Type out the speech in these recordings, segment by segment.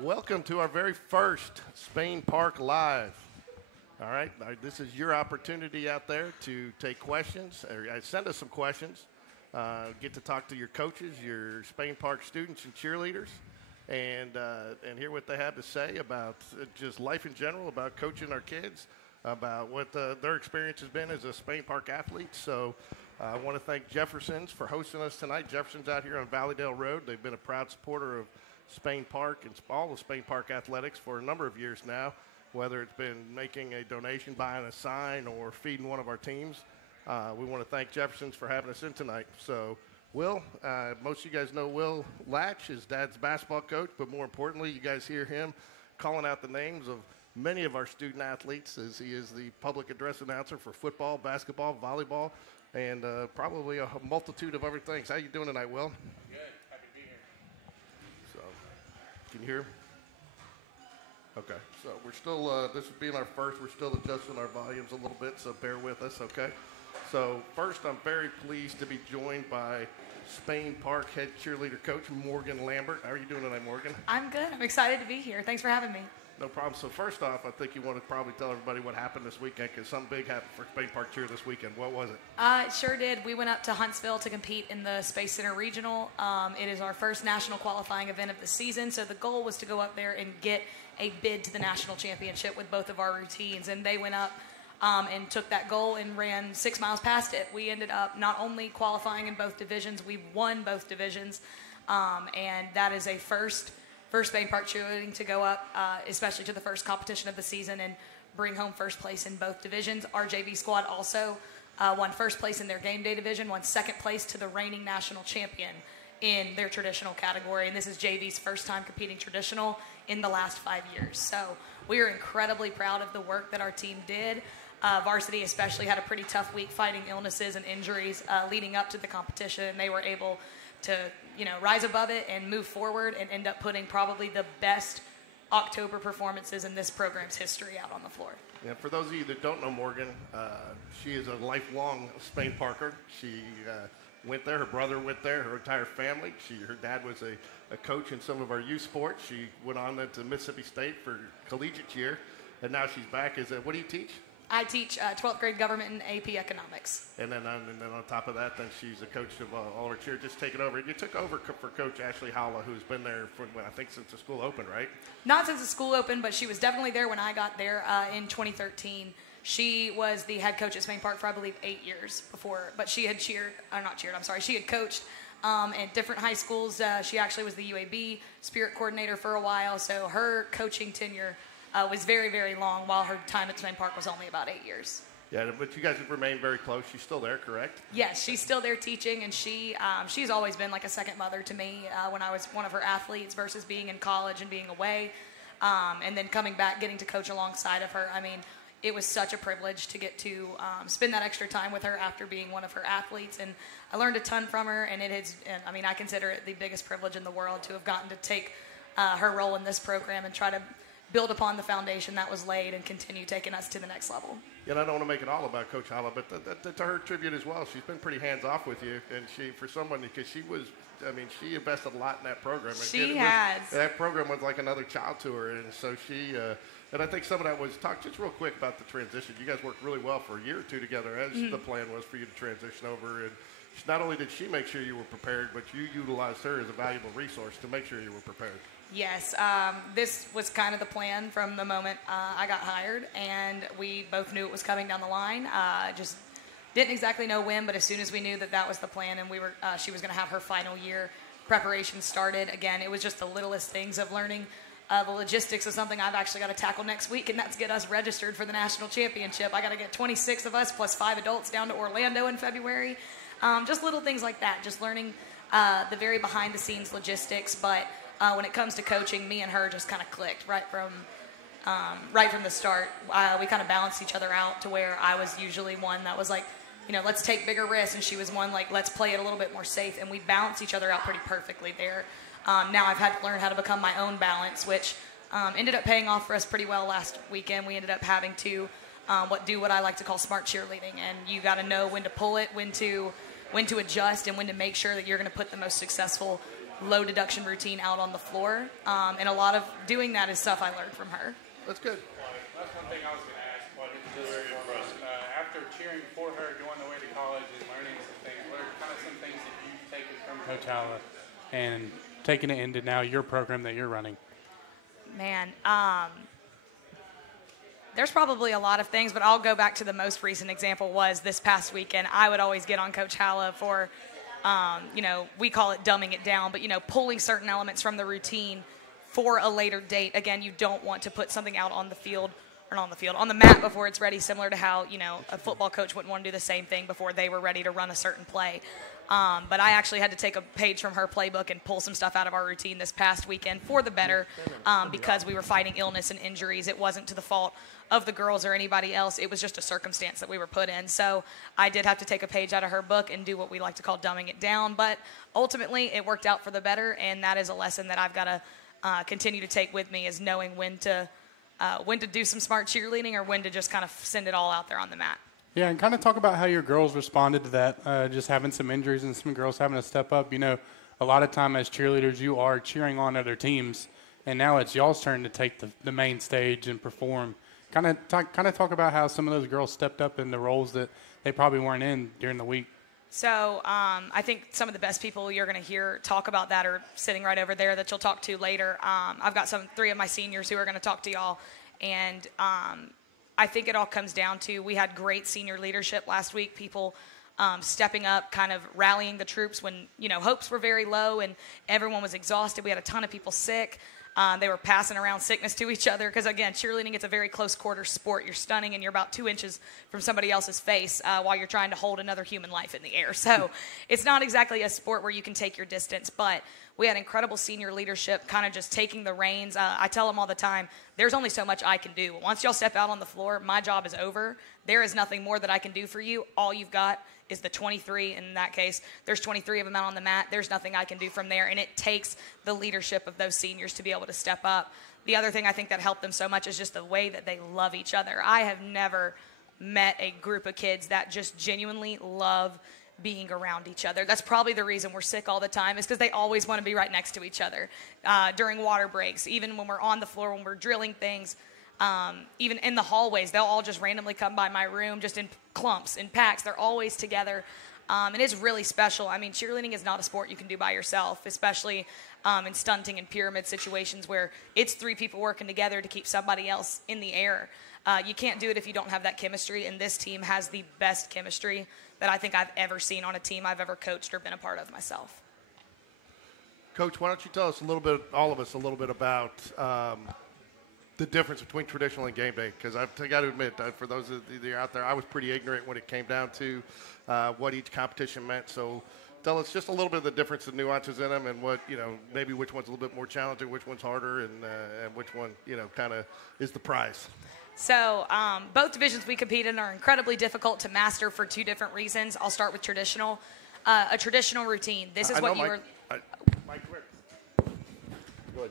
Welcome to our very first Spain Park Live. All right, this is your opportunity out there to take questions, or send us some questions, get to talk to your coaches, your Spain Park students and cheerleaders, and hear what they have to say about just life in general, about coaching our kids, about what their experience has been as a Spain Park athlete. So I want to thank Jeffersons for hosting us tonight. Jeffersons out here on Valleydale Road. They've been a proud supporter of Spain Park and all of Spain Park Athletics for a number of years now, whether it's been making a donation, buying a sign, or feeding one of our teams. We want to thank Jeffersons for having us in tonight. So, Will, most of you guys know Will Latch, his dad's basketball coach, but more importantly, you guys hear him calling out the names of many of our student athletes, as he is the public address announcer for football, basketball, volleyball, and probably a multitude of other things. How you doing tonight, Will? Good. Happy to be here. So, can you hear? Okay. So we're still, this being our first, we're still adjusting our volumes a little bit, so bear with us, okay? So first, I'm very pleased to be joined by Spain Park head cheerleader coach Morgan Lambert. How are you doing tonight, Morgan? I'm good. I'm excited to be here. Thanks for having me. No problem. So first off, I think you want to probably tell everybody what happened this weekend, because something big happened for Spain Park Cheer this weekend. What was it? It sure did. We went up to Huntsville to compete in the Space Center Regional. It is our first national qualifying event of the season, so the goal was to go up there and get a bid to the national championship with both of our routines, and they went up and took that goal and ran 6 miles past it. We ended up not only qualifying in both divisions, we won both divisions, and that is a first for Spain Park Cheerleading to go up, especially to the first competition of the season and bring home first place in both divisions. Our JV squad also won first place in their game day division, won second place to the reigning national champion in their traditional category, and this is JV's first time competing traditional in the last 5 years. So we are incredibly proud of the work that our team did. Varsity especially had a pretty tough week fighting illnesses and injuries leading up to the competition, and they were able to, rise above it and move forward and end up putting probably the best October performances in this program's history out on the floor. Yeah, for those of you that don't know Morgan, she is a lifelong Spain Parker. She went there. Her brother went there. Her entire family. Her dad was a coach in some of our youth sports. She went on then to Mississippi State for collegiate cheer, and now she's back as what do you teach? I teach 12th grade government and AP economics. And then on top of that, then she's a coach of all our cheer, just taking over. You took over for Coach Ashley Holla, who's been there for, I think, since the school opened, right? Not since the school opened, but she was definitely there when I got there in 2013. She was the head coach at Spain Park for, I believe, 8 years before. But she had she had coached at different high schools. She actually was the UAB spirit coordinator for a while. So her coaching tenure was very, very long, while her time at Spain Park was only about 8 years. Yeah, but you guys have remained very close. She's still there, correct? Yes, she's still there teaching, and she's always been like a second mother to me when I was one of her athletes versus being in college and being away. And then coming back, getting to coach alongside of her. I mean, it was such a privilege to get to spend that extra time with her after being one of her athletes. And I learned a ton from her, and I consider it the biggest privilege in the world to have gotten to take her role in this program and try to build upon the foundation that was laid and continue taking us to the next level. Yeah, and I don't want to make it all about Coach Holla, but to her tribute as well. She's been pretty hands-off with you, and because she invested a lot in that program. She has. That program was like another child to her, and so and I think some of that was, talk just real quick about the transition. You guys worked really well for a year or two together, as the plan was for you to transition over, and not only did she make sure you were prepared, but you utilized her as a valuable resource to make sure you were prepared. Yes, this was kind of the plan from the moment I got hired, and we both knew it was coming down the line. Just didn't exactly know when, but as soon as we knew that was the plan, and she was going to have her final year preparation started. Again, it was just the littlest things of learning the logistics of something I've actually got to tackle next week, and that's get us registered for the national championship. I got to get 26 of us plus 5 adults down to Orlando in February. Just little things like that, just learning the very behind-the-scenes logistics, but when it comes to coaching, me and her just kind of clicked right from the start. We kind of balanced each other out to where I was usually one that was like, let's take bigger risks, and she was one like, let's play it a little bit more safe, and we balanced each other out pretty perfectly there. Now I've had to learn how to become my own balance, which ended up paying off for us pretty well last weekend. We ended up having to do what I like to call smart cheerleading, and you got to know when to pull it, when to adjust, and when to make sure that you're going to put the most successful low deduction routine out on the floor. And a lot of doing that is stuff I learned from her. That's good. That's one thing I was going to ask. After cheering for her, going away to college and learning some things, what are kind of some things that you've taken from Coach Alla and taking it into now your program that you're running? Man, there's probably a lot of things, but I'll go back to the most recent example was this past weekend. I would always get on Coach Halla for, we call it dumbing it down, but, pulling certain elements from the routine for a later date. Again, you don't want to put something out on the field, or not on the field, on the mat before it's ready, similar to how, a football coach wouldn't want to do the same thing before they were ready to run a certain play. But I actually had to take a page from her playbook and pull some stuff out of our routine this past weekend for the better because we were fighting illness and injuries. It wasn't to the fault of the girls or anybody else. It was just a circumstance that we were put in. So I did have to take a page out of her book and do what we like to call dumbing it down. But ultimately, it worked out for the better, and that is a lesson that I've got to continue to take with me, is knowing when to do some smart cheerleading or when to just kind of send it all out there on the mat. Yeah, and kind of talk about how your girls responded to that, just having some injuries and some girls having to step up. A lot of time as cheerleaders, you are cheering on other teams, and now it's y'all's turn to take the main stage and perform. Kind of talk about how some of those girls stepped up in the roles that they probably weren't in during the week. So I think some of the best people you're going to hear talk about that are sitting right over there that you'll talk to later. I've got 3 of my seniors who are going to talk to y'all, and I think it all comes down to we had great senior leadership last week, people stepping up, kind of rallying the troops when, hopes were very low and everyone was exhausted. We had a ton of people sick. They were passing around sickness to each other because, again, cheerleading, it's a very close-quarter sport. You're stunning, and you're about 2 inches from somebody else's face while you're trying to hold another human life in the air. So it's not exactly a sport where you can take your distance, but we had incredible senior leadership kind of just taking the reins. I tell them all the time, there's only so much I can do. Once y'all step out on the floor, my job is over. There is nothing more that I can do for you. All you've got is the 23. In that case, there's 23 of them out on the mat. There's nothing I can do from there, and it takes the leadership of those seniors to be able to step up. The other thing I think that helped them so much is just the way that they love each other. I have never met a group of kids that just genuinely love being around each other. That's probably the reason we're sick all the time, is because they always want to be right next to each other during water breaks, even when we're on the floor, when we're drilling things. Even in the hallways, they'll all just randomly come by my room just in clumps, in packs. They're always together, and it's really special. I mean, cheerleading is not a sport you can do by yourself, especially in stunting and pyramid situations where it's 3 people working together to keep somebody else in the air. You can't do it if you don't have that chemistry, and this team has the best chemistry that I think I've ever seen on a team I've ever coached or been a part of myself. Coach, why don't you tell us a little bit, all of us, a little bit about the difference between traditional and game day? Because I've got to admit, for those of you that are out there, I was pretty ignorant when it came down to what each competition meant. So tell us just a little bit of the difference, the nuances in them, and what, maybe which one's a little bit more challenging, which one's harder, and which one, kind of is the prize. So both divisions we compete in are incredibly difficult to master for 2 different reasons. I'll start with traditional. A traditional routine. This is what you were. Mike,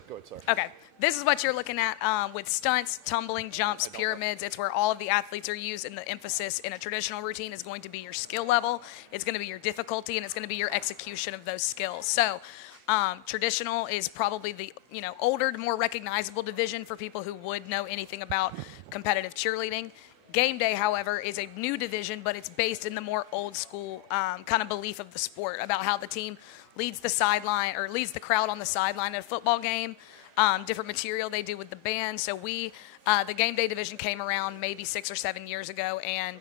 go ahead, sorry. Okay. This is what you're looking at with stunts, tumbling, jumps, pyramids. It's where all of the athletes are used, and the emphasis in a traditional routine is going to be your skill level, it's going to be your difficulty, and it's going to be your execution of those skills. So traditional is probably the older, more recognizable division for people who would know anything about competitive cheerleading. Game day, however, is a new division, but it's based in the more old school kind of belief of the sport about how the team leads the sideline or leads the crowd on the sideline at a football game. Different material they do with the band. So the game day division came around maybe 6 or 7 years ago, and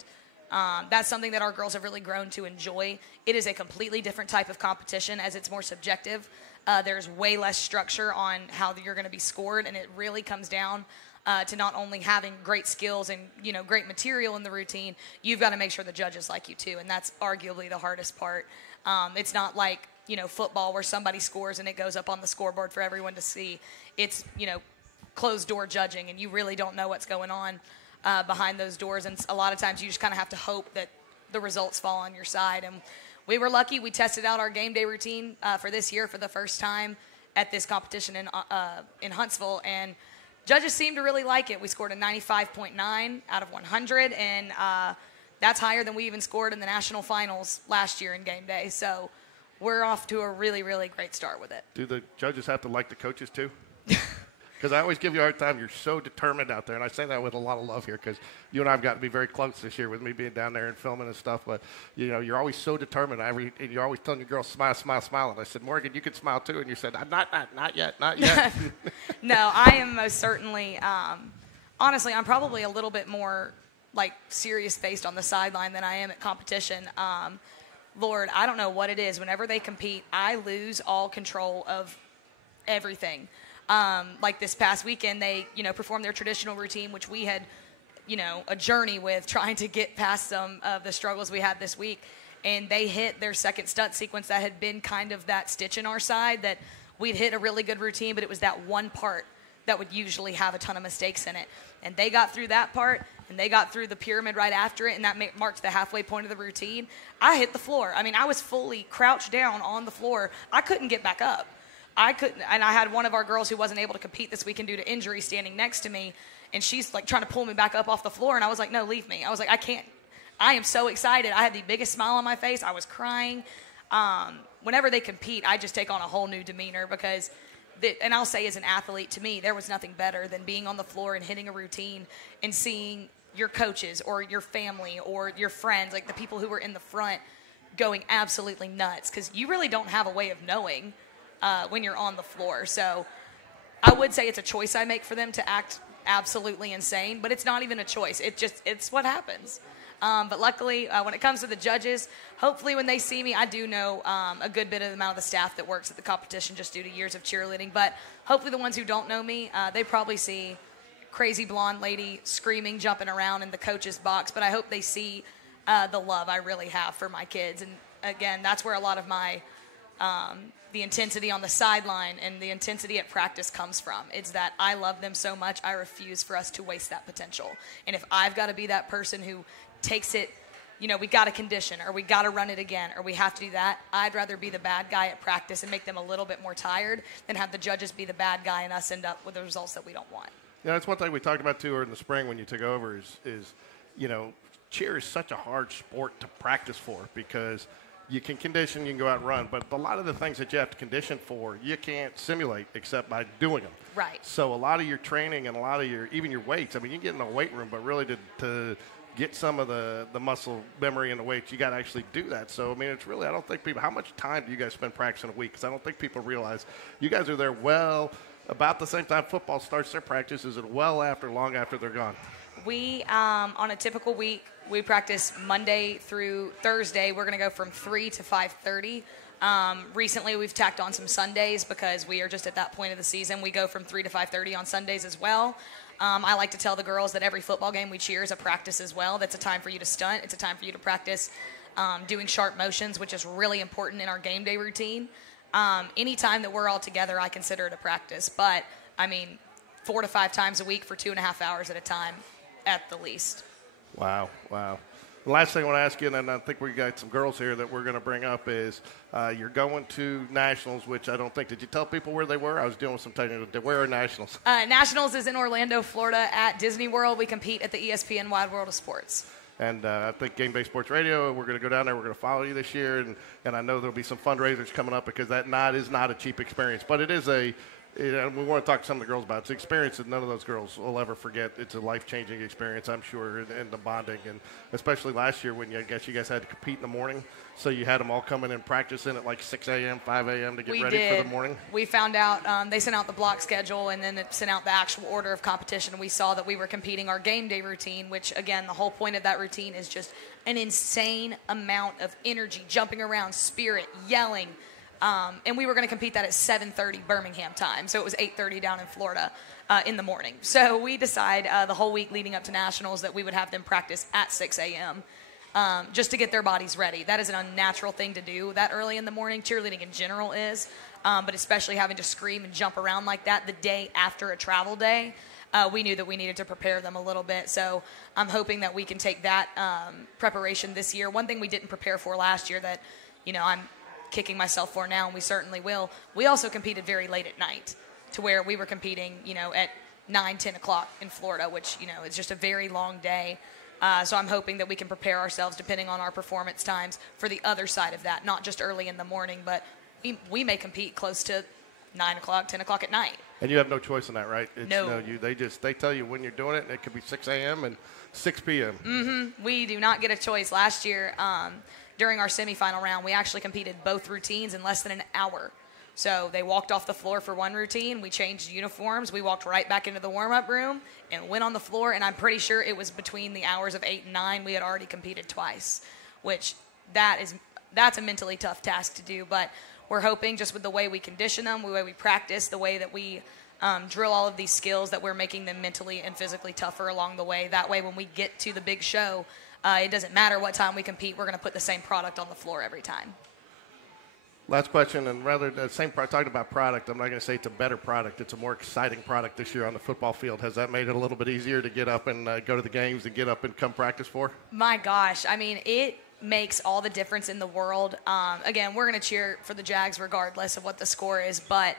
that's something that our girls have really grown to enjoy. It is a completely different type of competition as it's more subjective. There's way less structure on how you're going to be scored, and it really comes down to not only having great skills and great material in the routine, you've got to make sure the judges like you too, and that's arguably the hardest part. It's not like football where somebody scores and it goes up on the scoreboard for everyone to see. It's closed door judging, and you really don't know what's going on behind those doors, and a lot of times you just kind of have to hope that the results fall on your side. And we were lucky. We tested out our game day routine for this year for the first time at this competition in Huntsville, and judges seemed to really like it. We scored a 95.9 out of 100, and that's higher than we even scored in the national finals last year in game day. So we're off to a really, really great start with it. Do the judges have to like the coaches too? Because I always give you a hard time. You're so determined out there, and I say that with a lot of love here because you and I have gotten to be very close this year with me being down there and filming and stuff. But, you're always so determined. And you're always telling your girls, smile, smile, smile. And I said, Morgan, you can smile too. And you said, not yet. No, I am most certainly, honestly, I'm probably a little bit more, serious-faced on the sideline than I am at competition. Lord, I don't know what it is. Whenever they compete, I lose all control of everything. Like this past weekend, they, performed their traditional routine, which we had, a journey with trying to get past some of the struggles we had this week. And they hit their second stunt sequence that had been kind of that stitch in our side that we'd hit a really good routine, but it was that one part that would usually have a ton of mistakes in it. And they got through that part, and they got through the pyramid right after it, and that marked the halfway point of the routine. I hit the floor. I mean, I was fully crouched down on the floor. I couldn't get back up. I couldn't, and I had one of our girls who wasn't able to compete this weekend due to injury standing next to me, and she's trying to pull me back up off the floor, and I was like, no, leave me. I was like, I can't. I am so excited. I had the biggest smile on my face. I was crying. Whenever they compete, I just take on a whole new demeanor because, and I'll say as an athlete, to me, there was nothing better than being on the floor and hitting a routine and seeing your coaches or your family or your friends, the people who were in the front, going absolutely nuts because you really don't have a way of knowing when you're on the floor. So I would say it's a choice I make for them to act absolutely insane, but it's not even a choice. It's what happens. But luckily, when it comes to the judges, hopefully when they see me, I do know a good bit of the amount of the staff that works at the competition just due to years of cheerleading. But hopefully the ones who don't know me, they probably see crazy blonde lady screaming, jumping around in the coach's box. But I hope they see the love I really have for my kids. And again, that's where a lot of my the intensity on the sideline and the intensity at practice comes from. It's that I love them so much, I refuse for us to waste that potential. And if I've got to be that person who takes it, we got to condition or we got to run it again or we have to do that, I'd rather be the bad guy at practice and make them a little bit more tired than have the judges be the bad guy and us end up with the results that we don't want. That's one thing we talked about too in the spring when you took over is cheer is such a hard sport to practice for because you can condition, you can go out and run, but a lot of the things that you have to condition for, you can't simulate except by doing them. Right. So a lot of your training and a lot of even your weights, you can get in a weight room, but really to get some of the muscle memory and the weights, you got to actually do that. So, it's really, I don't think people, how much time do you guys spend practicing a week? Because I don't think people realize you guys are there about the same time football starts their practice. Is it long after they're gone? We, on a typical week, we practice Monday through Thursday. We're going to go from 3 to 5:30. Recently, we've tacked on some Sundays because we are just at that point of the season. We go from 3 to 5:30 on Sundays as well. I like to tell the girls that every football game we cheer is a practice as well. That's a time for you to stunt. It's a time for you to practice doing sharp motions, which is really important in our game day routine. Any time that we're all together, I consider it a practice. But, 4 to 5 times a week for 2.5 hours at a time at the least. Wow. The last thing I want to ask you, and I think we got some girls here that we're going to bring up, is you're going to Nationals, which I don't think, did you tell people where they were? I was dealing with some technical, where are Nationals? Nationals is in Orlando, Florida at Disney World. We compete at the ESPN Wide World of Sports. And I think GameDay Sports Radio, we're going to go down there. We're going to follow you this year. And I know there'll be some fundraisers coming up because that is not a cheap experience. But it is we want to talk to some of the girls about it. It's an experience that none of those girls will ever forget. It's a life-changing experience, I'm sure, and the bonding. And especially last year when you guys had to compete in the morning. So you had them all coming in practicing at 6 a.m., 5 a.m. to get ready for the morning. We found out they sent out the block schedule and then it sent out the actual order of competition. We saw that we were competing our game day routine, which, again, the whole point of that routine is just an insane amount of energy, jumping around, spirit, yelling. And we were going to compete that at 7:30 Birmingham time. So it was 8:30 down in Florida in the morning. So we decide the whole week leading up to Nationals that we would have them practice at 6 a.m. Just to get their bodies ready. That is an unnatural thing to do that early in the morning. Cheerleading in general is. But especially having to scream and jump around like that the day after a travel day, we knew that we needed to prepare them a little bit. So I'm hoping that we can take that preparation this year. One thing we didn't prepare for last year that, I'm kicking myself for now, and we certainly will. We also competed very late at night to where we were competing, at 9, 10 o'clock in Florida, which, is just a very long day. So I'm hoping that we can prepare ourselves depending on our performance times for the other side of that, not just early in the morning, but we may compete close to 9 o'clock, 10 o'clock at night. And you have no choice in that, right? No. They tell you when you're doing it, and it could be 6 a.m. and 6 p.m. Mm-hmm. We do not get a choice. Last year, during our semifinal round, we actually competed both routines in less than an hour. So they walked off the floor for one routine. We changed uniforms. We walked right back into the warm-up room and went on the floor. And I'm pretty sure it was between the hours of 8 and 9. We had already competed twice, which that's a mentally tough task to do. But we're hoping just with the way we condition them, the way we practice, the way that we drill all of these skills, that we're making them mentally and physically tougher along the way. That way when we get to the big show, it doesn't matter what time we compete. We're going to put the same product on the floor every time. Last question, and rather the same talking about product, I'm not going to say it's a better product. It's a more exciting product this year on the football field. Has that made it a little bit easier to get up and go to the games and get up and come practice for? My gosh. I mean, it makes all the difference in the world. Again, we're going to cheer for the Jags regardless of what the score is, but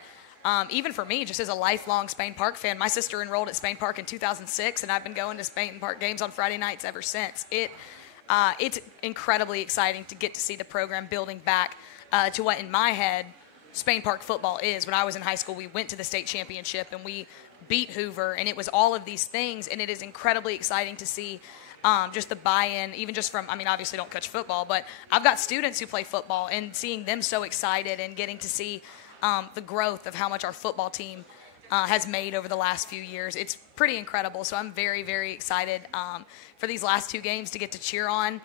even for me, just as a lifelong Spain Park fan, my sister enrolled at Spain Park in 2006, and I've been going to Spain Park games on Friday nights ever since. It's incredibly exciting to get to see the program building back to what, in my head, Spain Park football is. When I was in high school, we went to the state championship, and we beat Hoover, and it was all of these things, and it is incredibly exciting to see just the buy-in, even just from, I mean, obviously don't coach football, but I've got students who play football, and seeing them so excited and getting to see the growth of how much our football team has made over the last few years. It's pretty incredible. So I'm very, very excited for these last two games to get to cheer on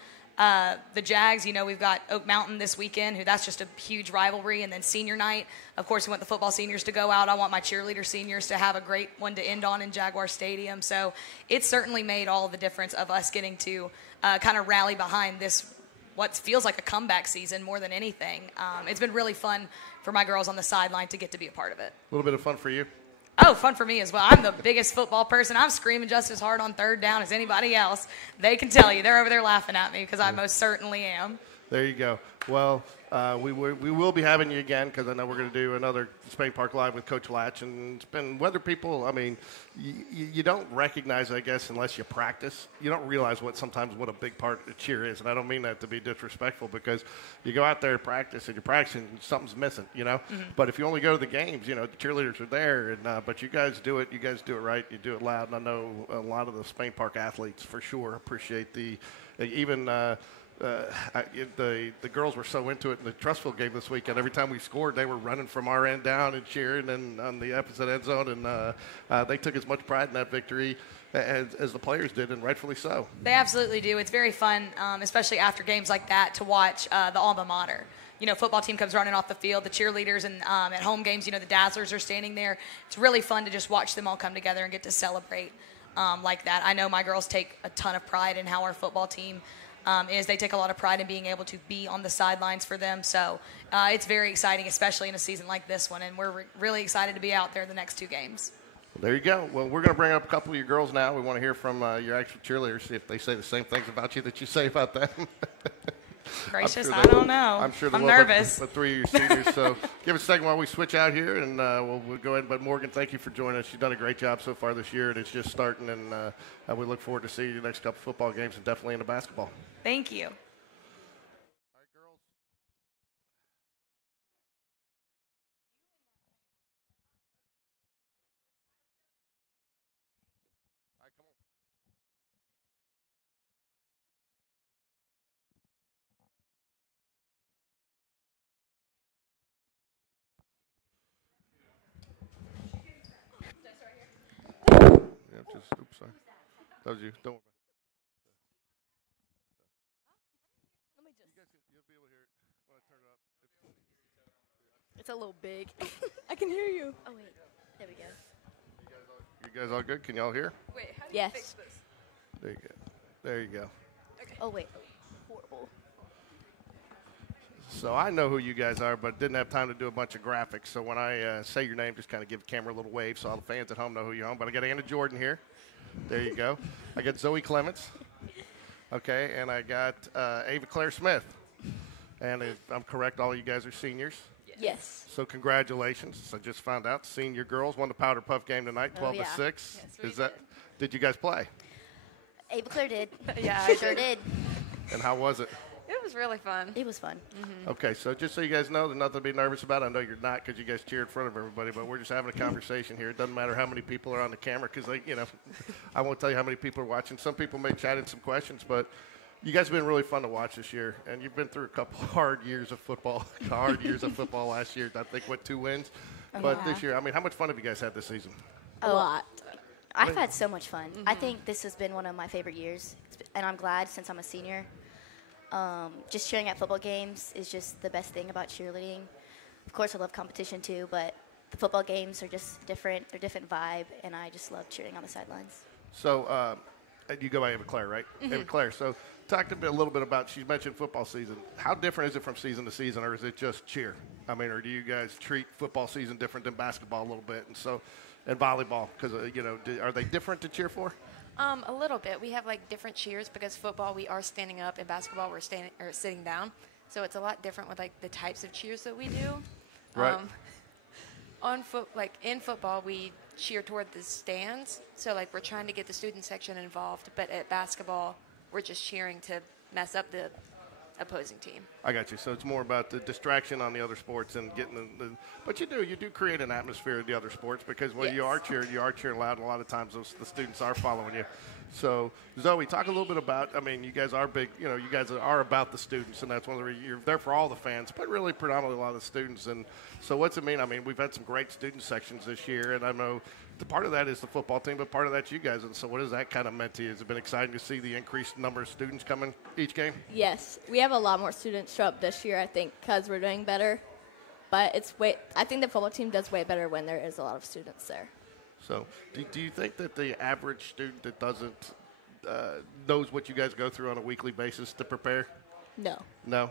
the Jags. You know, we've got Oak Mountain this weekend, that's just a huge rivalry, and then senior night. Of course, we want the football seniors to go out. I want my cheerleader seniors to have a great one to end on in Jaguar Stadium. So it's certainly made all the difference of us getting to kind of rally behind this, what feels like a comeback season more than anything. It's been really fun for my girls on the sideline to get to be a part of it. A little bit of fun for you? Oh, fun for me as well. I'm the biggest football person. I'm screaming just as hard on third down as anybody else. They can tell you. They're over there laughing at me because I most certainly am. There you go. Well, we will be having you again because I know we're going to do another Spain Park Live with Coach Latch. And it's been whether people, I mean, you don't recognize, I guess, unless you practice. You don't realize what a big part of cheer is. And I don't mean that to be disrespectful because you go out there and practice and you're practicing and something's missing, you know. Mm-hmm. But if you only go to the games, you know, the cheerleaders are there. And but you guys do it. You guys do it right. You do it loud. And I know a lot of the Spain Park athletes for sure appreciate even the girls were so into it in the Trussville game this weekend. Every time we scored, they were running from our end down and cheering and on the opposite end zone. And they took as much pride in that victory as the players did, and rightfully so. They absolutely do. It's very fun, especially after games like that, to watch the alma mater. You know, football team comes running off the field, the cheerleaders, and at home games, you know, the Dazzlers are standing there. It's really fun to just watch them all come together and get to celebrate like that. I know my girls take a ton of pride in how our football team is. They take a lot of pride in being able to be on the sidelines for them. So it's very exciting, especially in a season like this one. And we're really excited to be out there the next two games. Well, there you go. Well, we're going to bring up a couple of your girls now. We want to hear from your actual cheerleaders, see if they say the same things about you that you say about them. Gracious, I don't know. I'm sure I'm nervous. The three of your seniors. So give us a second while we switch out here, and we'll go ahead. But Morgan, thank you for joining us. You've done a great job so far this year, and it's just starting. And we look forward to seeing you next couple football games and definitely in the basketball. Thank you. Oops, sorry. That was you. Don't worry. You'll be able to hear it when I turn it up. It's a little big. I can hear you. Oh, wait. There we go. You guys all good? Can y'all hear? Wait, how do you fix this? There you go. There you go. Okay. Oh, wait. Horrible. So I know who you guys are, but didn't have time to do a bunch of graphics. So when I say your name, just kind of give the camera a little wave so all the fans at home know who you are. But I got Anna Jordan here. There you go. I got Zoe Clements. Okay, and I got Ava Claire Smith. And if I'm correct, all you guys are seniors. Yes. So congratulations. I just found out senior girls won the Powder Puff game tonight, 12-6. Yes, we did. Did you guys play? Ava Claire did. Yeah, I Sure did. And how was it? It was really fun. It was fun. Okay, so just so you guys know, there's nothing to be nervous about. I know you're not because you guys cheer in front of everybody, but we're just having a conversation here. It doesn't matter how many people are on the camera because, I won't tell you how many people are watching. Some people may chat in some questions, but you guys have been really fun to watch this year, and you've been through a couple hard years of football, last year. I think, 2 wins? But this year, how much fun have you guys had this season? A lot. I've had so much fun. I think this has been one of my favorite years, and I'm glad since I'm a senior. Just cheering at football games is just the best thing about cheerleading. Of course, I love competition too, but the football games are just different. They're a different vibe, and I just love cheering on the sidelines. So you go by Ava Claire, right? Ava Claire. So talk a little bit about, she mentioned football season. How different is it from season to season, or is it just cheer? Or do you guys treat football season different than basketball a little bit? And volleyball, because, are they different to cheer for? A little bit. We have different cheers because football we are standing up, and basketball we're standing or sitting down. So it's a lot different with the types of cheers that we do. Right. In football we cheer toward the stands. So we're trying to get the student section involved, but at basketball we're just cheering to mess up the opposing team. I got you. So it's more about the distraction on the other sports and getting but you do create an atmosphere of the other sports because when you are cheering loud, and a lot of times the students are following you. So Zoe, talk a little bit about, you guys are big, you guys are about the students, and that's one of the reasons you're there for all the fans, but really predominantly a lot of the students. And so what's it mean? We've had some great student sections this year, and I know the part of that is the football team, but part of that's you guys. And so what has that kind of meant to you? Has it been exciting to see the increased number of students coming each game? Yes, we have a lot more students show up this year, I think, because we're doing better. But I think the football team does way better when there is a lot of students there. So do you think that the average student that doesn't knows what you guys go through on a weekly basis to prepare? No. No?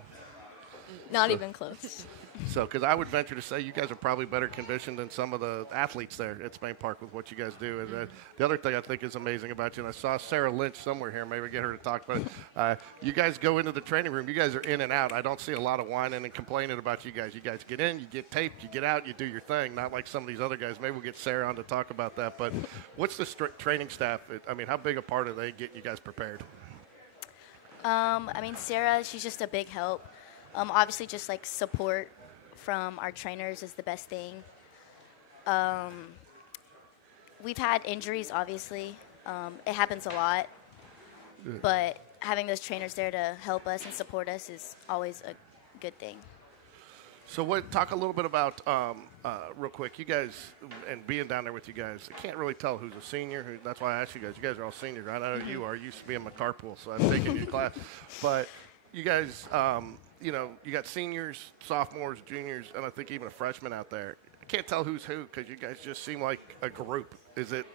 Not even close. So, because I would venture to say you guys are probably better conditioned than some of the athletes there at Spain Park with what you guys do. And the other thing I think is amazing about you, and I saw Sarah Lynch somewhere here, maybe get her to talk about it. You guys go into the training room. You guys are in and out. I don't see a lot of whining and complaining about you guys. You guys get in, you get taped, you get out, you do your thing, not like some of these other guys. Maybe we'll get Sarah on to talk about that. But what's the training staff? How big a part are they getting you guys prepared? Sarah, she's just a big help. Obviously, just support from our trainers is the best thing. We've had injuries, obviously. It happens a lot. But having those trainers there to help us and support us is always a good thing. So talk a little bit about, real quick, you guys, and being down there with you guys, I can't really tell who's a senior. That's why I asked you guys. You guys are all seniors, right? I know you are. You used to be in my carpool, so I've taken your class. But you guys, you got seniors, sophomores, juniors, and I think even a freshman out there. I can't tell who's who because you guys just seem like a group. Is it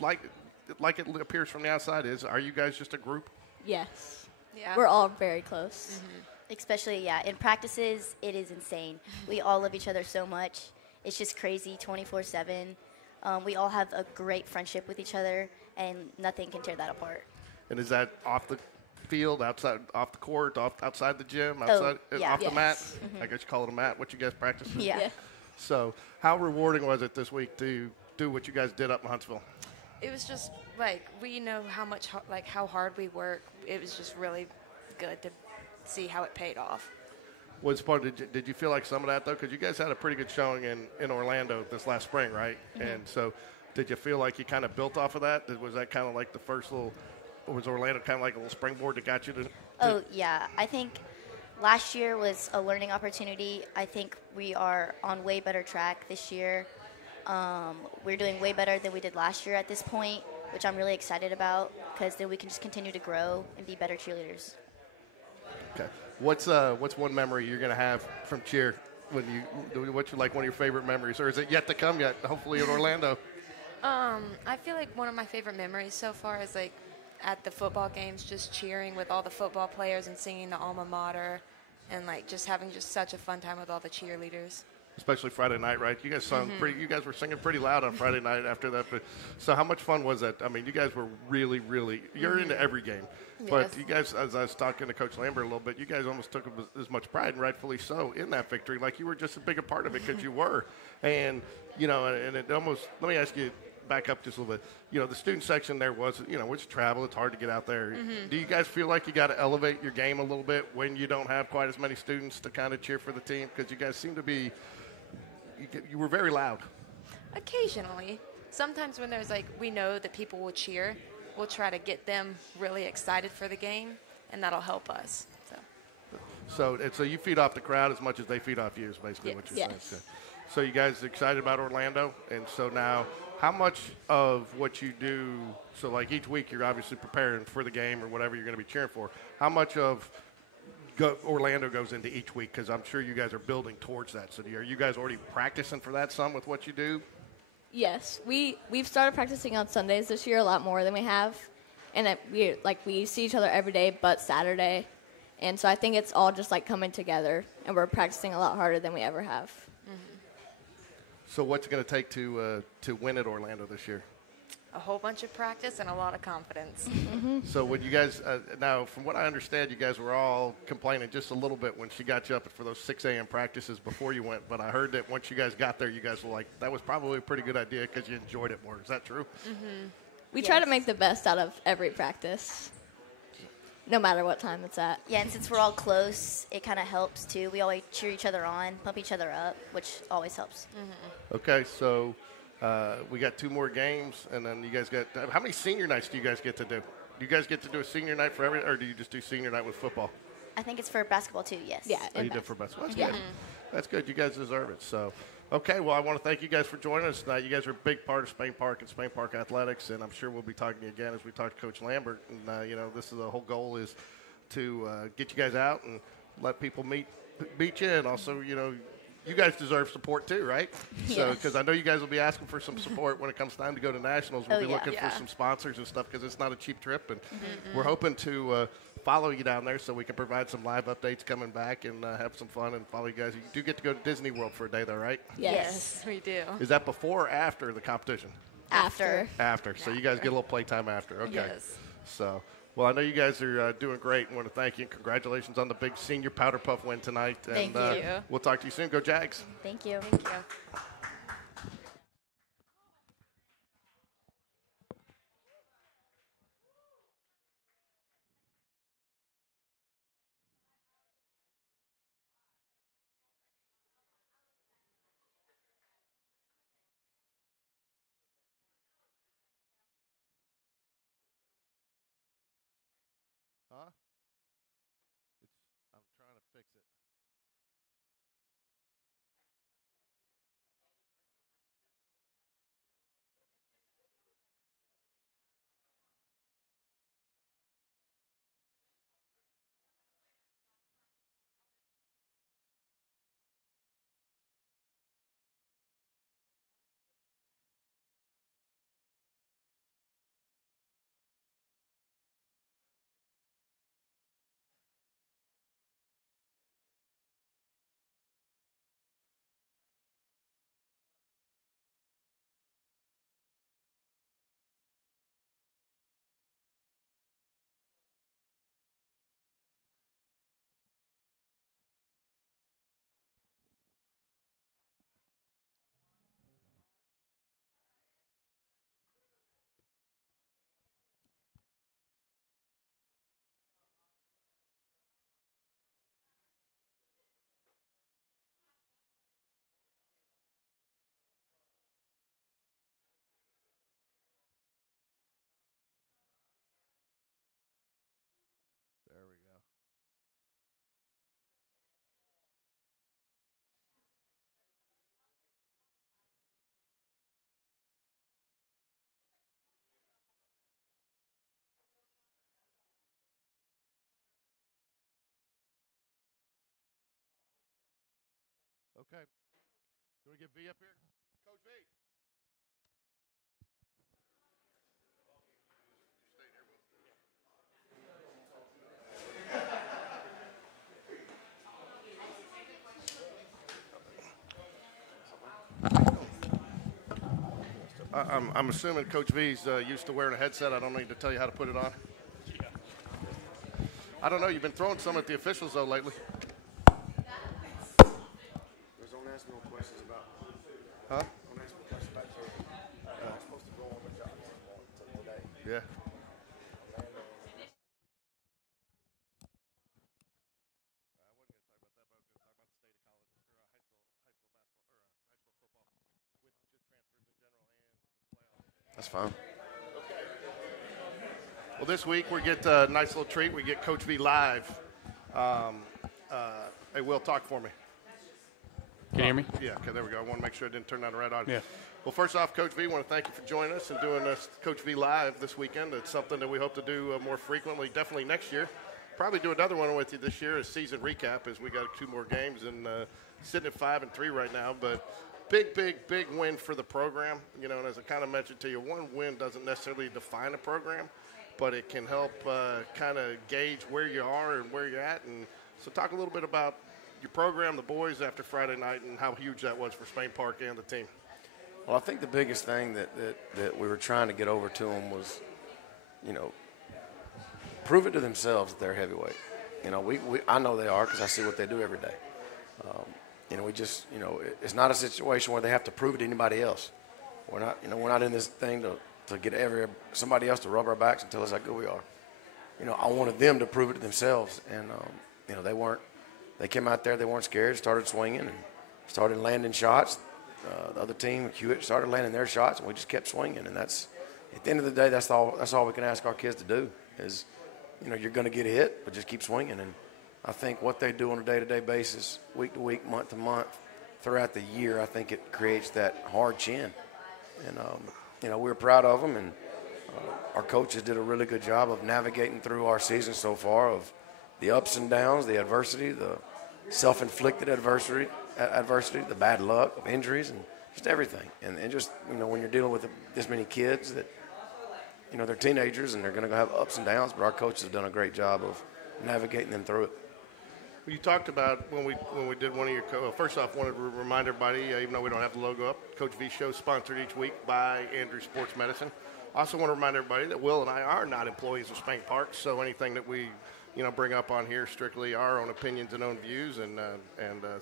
like it appears from the outside? Are you guys just a group? Yes. Yeah. We're all very close. Especially, in practices, it is insane. We all love each other so much. It's just crazy 24/7. We all have a great friendship with each other, and nothing can tear that apart. And is that off the field, outside, off the court, outside the gym, Oh, outside, yeah. off the mat? Yes. I guess you call it a mat. What you guys practice? Yeah. So how rewarding was it this week to do what you guys did up in Huntsville? It was just we know how hard we work. It was just really good to see how it paid off. Was part did you feel like some of that though? Because you guys had a pretty good showing in Orlando this last spring, right? And so, did you feel like you kind of built off of that? Was that kind of like the first was Orlando kind of like a little springboard that got you to? Oh, yeah. I think last year was a learning opportunity. I think we are on way better track this year. We're doing way better than we did last year at this point, which I'm really excited about because then we can just continue to grow and be better cheerleaders. Okay. What's one memory you're gonna have from cheer what's one of your favorite memories, or is it yet to come yet? Hopefully in Orlando. I feel like one of my favorite memories so far is at the football games, just cheering with all the football players and singing the alma mater, and just having just such a fun time with all the cheerleaders. Especially Friday night, right? You guys sung you guys were singing pretty loud on Friday night after that. But so how much fun was that? You guys were really, really, you're into every game. But Yes. you guys, as I was talking to Coach Lambert a little bit, you guys almost took as much pride, and rightfully so, in that victory. Like you were just as big a part of it because you were. And, and it almost, let me ask you, back up just a little bit. You know, the student section there was, you know, it's travel. It's hard to get out there. Do you guys feel like you got to elevate your game a little bit when you don't have quite as many students to kind of cheer for the team? Because you guys seem to be, you were very loud. Occasionally. Sometimes when there's we know that people will cheer, we'll try to get them really excited for the game, and that'll help us. So you feed off the crowd as much as they feed off you is basically what you're saying. So you guys excited about Orlando? And so now how much of what you do, so like each week you're obviously preparing for the game or whatever you're going to be cheering for, how much of Orlando goes into each week? Because I'm sure you guys are building towards that. So are you guys already practicing for that some with what you do? Yes, we've started practicing on Sundays this year a lot more than we have, and we see each other every day but Saturday. And so I think it's all just coming together, and we're practicing a lot harder than we ever have. So what's it going to take to win at Orlando this year? A whole bunch of practice and a lot of confidence. So would you guys, now from what I understand, you guys were all complaining just a little bit when she got you up for those 6 a.m. practices before you went, but I heard that once you guys got there, you guys were like, that was probably a pretty good idea because you enjoyed it more. Is that true? We try to make the best out of every practice, no matter what time it's at. Yeah, and since we're all close, it kind of helps too. We always cheer each other on, pump each other up, which always helps. Okay, so we got 2 more games, and then you guys got – how many senior nights do you guys get to do? Do you guys get to do a senior night for every – or do you just do senior night with football? I think it's for basketball too, yes. Yeah. Oh, you did for basketball. That's good. That's good. You guys deserve it. So, okay, well, I want to thank you guys for joining us tonight. You guys are a big part of Spain Park and Spain Park Athletics, and I'm sure we'll be talking to you again as we talk to Coach Lambert. And, you know, this is the whole goal is to get you guys out and let people meet you, and also, you know, you guys deserve support too, right? Yes. So, because I know you guys will be asking for some support when it comes time to go to nationals. We'll be looking for some sponsors and stuff because it's not a cheap trip, and we're hoping to follow you down there so we can provide some live updates coming back and have some fun and follow you guys. You do get to go to Disney World for a day, though, right? Yes, we do. Is that before or after the competition? After. After. So you guys get a little playtime after. Okay. Yes. So. Well, I know you guys are doing great. I want to thank you. And congratulations on the big senior powder puff win tonight. And, Thank you. We'll talk to you soon. Go Jags. Thank you. Thank you. Huh? I'm trying to fix it. There we go. Okay. You want to get V up here? Coach V. I'm assuming Coach V's used to wearing a headset. I don't need to tell you how to put it on. I don't know. You've been throwing some at the officials, though, lately. Don't ask no questions about. Huh? Don't ask no questions about. I'm supposed to go Yeah. That's fine. Well, this week we get a nice little treat. We get Coach V live. Hey, Will, talk for me. Can you hear me? Yeah, okay, there we go. I want to make sure I didn't turn that red on. Yeah. Well, first off, Coach V, I want to thank you for joining us and doing this Coach V Live this weekend. It's something that we hope to do more frequently, definitely next year. Probably do another one with you this year, a season recap, as we got 2 more games and sitting at 5-3 right now. But big win for the program. You know, and as I kind of mentioned to you, one win doesn't necessarily define a program, but it can help kind of gauge where you are and where you're at. And so talk a little bit about your program, the boys, after Friday night, and how huge that was for Spain Park and the team. Well, I think the biggest thing that we were trying to get over to them was, you know, prove it to themselves that they're heavyweight. You know, I know they are because I see what they do every day. You know, we just, you know, it's not a situation where they have to prove it to anybody else. We're not in this thing to get somebody else to rub our backs and tell us how good we are. You know, I wanted them to prove it to themselves, and you know, they weren't. They came out there, they weren't scared, started swinging and started landing shots. The other team, Hewitt, started landing their shots, and we just kept swinging. And that's, at the end of the day, that's all we can ask our kids to do is, you know, you're going to get hit, but just keep swinging. And I think what they do on a day-to-day basis, week to week, month to month, throughout the year, I think it creates that hard chin. And, you know, we're proud of them, and our coaches did a really good job of navigating through our season so far, of the ups and downs, the adversity, the self-inflicted adversity, the bad luck of injuries, and just everything. And just, you know, when you're dealing with this many kids that, you know, they're teenagers and they're going to have ups and downs, but our coaches have done a great job of navigating them through it. Well, you talked about when we did one of your first off, wanted to remind everybody, even though we don't have the logo up, Coach V Show sponsored each week by Andrew Sports Medicine. Also want to remind everybody that Will and I are not employees of Spank Park, so anything that we bring up on here strictly our own opinions and own views. And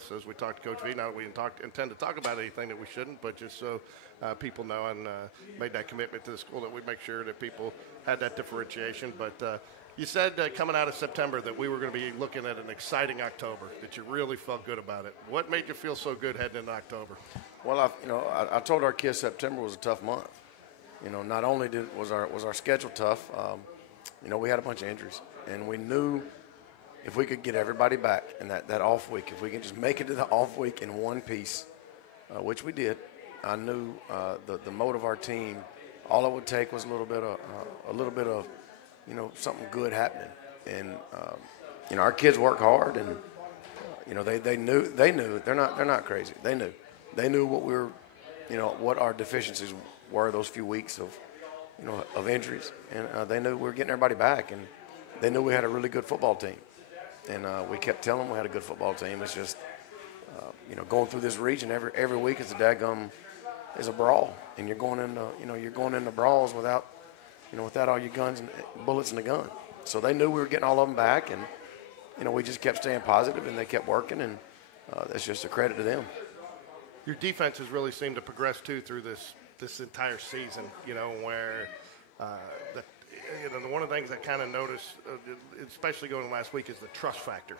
so as we talk to Coach V, now we intend to talk about anything that we shouldn't, but just so people know and made that commitment to the school that we make sure that people had that differentiation. But you said coming out of September that we were going to be looking at an exciting October, that you really felt good about it. What made you feel so good heading into October? Well, I told our kids September was a tough month. You know, not only was our schedule tough, you know, we had a bunch of injuries. And we knew if we could get everybody back in that off week, if we can just make it to the off week in one piece, which we did, I knew the mode of our team, all it would take was a little bit of, you know, something good happening. And you know, our kids work hard, and you know, they knew they're not crazy. They knew what we were, you know, what our deficiencies were those few weeks of, you know, of injuries, and they knew we were getting everybody back, and they knew we had a really good football team, and we kept telling them we had a good football team. It's just, you know, going through this region every week is a brawl, and you're going into brawls without all your guns and bullets in the gun. So they knew we were getting all of them back, and you know, we just kept staying positive, and they kept working, and that's just a credit to them. Your defense has really seemed to progress too through this entire season. You know, where one of the things I kind of noticed, especially going last week, is the trust factor.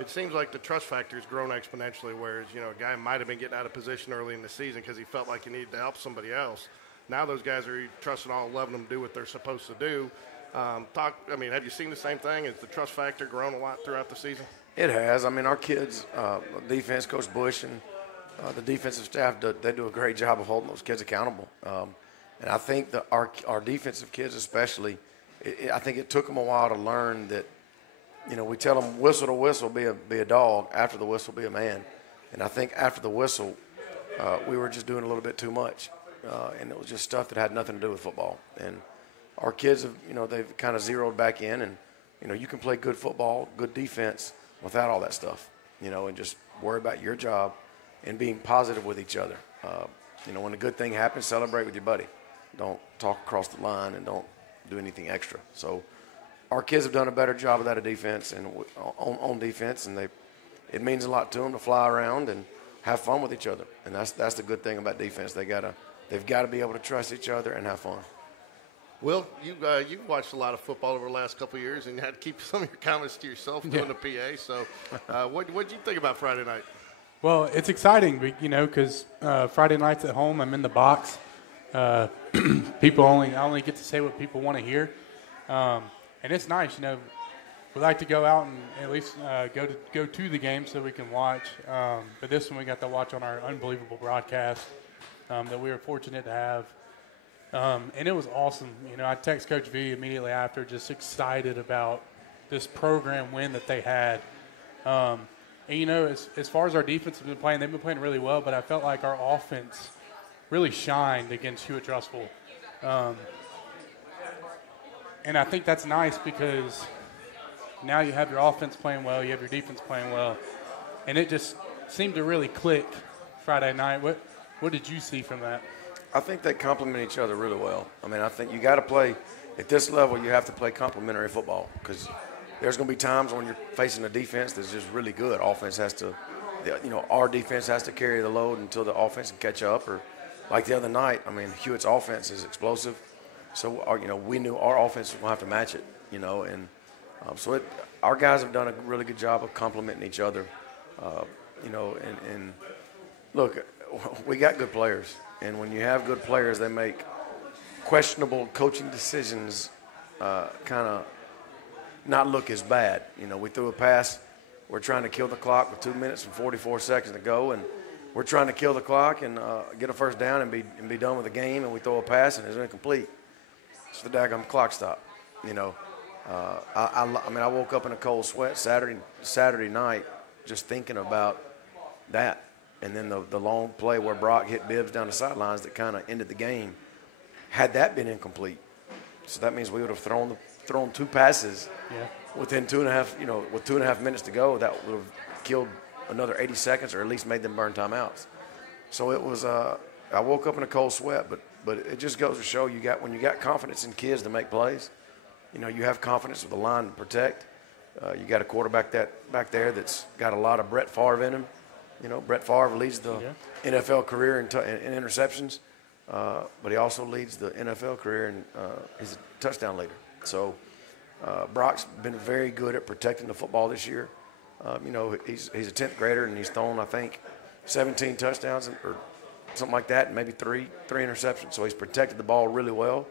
It seems like the trust factor has grown exponentially, whereas, you know, a guy might have been getting out of position early in the season because he felt like he needed to help somebody else. Now those guys are trusting all 11 of them to do what they're supposed to do. Have you seen the same thing? Has the trust factor grown a lot throughout the season? It has. I mean, our kids, defense, Coach Bush, and the defensive staff, they do a great job of holding those kids accountable. And I think that our defensive kids especially, I think it took them a while to learn that, you know, we tell them whistle to whistle, be a dog, after the whistle, be a man. And I think after the whistle, we were just doing a little bit too much. And it was just stuff that had nothing to do with football. And our kids have, you know, they've kind of zeroed back in, and, you know, you can play good football, good defense without all that stuff, you know, and just worry about your job and being positive with each other. You know, when a good thing happens, celebrate with your buddy. Don't talk across the line, and don't do anything extra. So our kids have done a better job of that at defense and on defense, and it means a lot to them to fly around and have fun with each other. And that's the good thing about defense. They've got to be able to trust each other and have fun. Will, you've watched a lot of football over the last couple of years and had to keep some of your comments to yourself doing the PA. So what did you think about Friday night? Well, it's exciting, because Friday nights at home, I'm in the box. I only get to say what people want to hear. And it's nice, we like to go out and at least go to the game so we can watch. But this one we got to watch on our unbelievable broadcast that we were fortunate to have. And it was awesome. I text Coach V immediately after, just excited about this program win that they had. And, as far as our defense has been playing, they've been playing really well, but I felt like our offense really shined against Trussville. And I think that's nice because now you have your offense playing well, you have your defense playing well, and it just seemed to really click Friday night. What did you see from that? I think they complement each other really well. I mean, I think you got to play at this level. You have to play complementary football because there's going to be times when you're facing a defense that's just really good. Offense has to, our defense has to carry the load until the offense can catch up. Or like the other night, I mean, Hewitt's offense is explosive, so we knew our offense was going to have to match it. So our guys have done a really good job of complementing each other. And look, we got good players. And when you have good players, they make questionable coaching decisions kind of not look as bad. We threw a pass. We're trying to kill the clock with 2 minutes and 44 seconds to go, and we're trying to kill the clock and get a first down and be done with the game, and we throw a pass, and it's incomplete. So the daggone clock stopped. I woke up in a cold sweat Saturday night just thinking about that. And then the long play where Brock hit Bibbs down the sidelines that kind of ended the game. Had that been incomplete, so that means we would have thrown two passes within 2.5, with 2.5 minutes to go. That would have killed another 80 seconds, or at least made them burn timeouts. So it was. I woke up in a cold sweat, but it just goes to show when you got confidence in kids to make plays. You have confidence with the line to protect. You got a quarterback back there that's got a lot of Brett Favre in him. Brett Favre leads the NFL career in interceptions, but he also leads the NFL career and he's a touchdown leader. So Brock's been very good at protecting the football this year. He's a 10th grader and he's thrown, I think, 17 touchdowns or something like that, and maybe three interceptions. So he's protected the ball really well.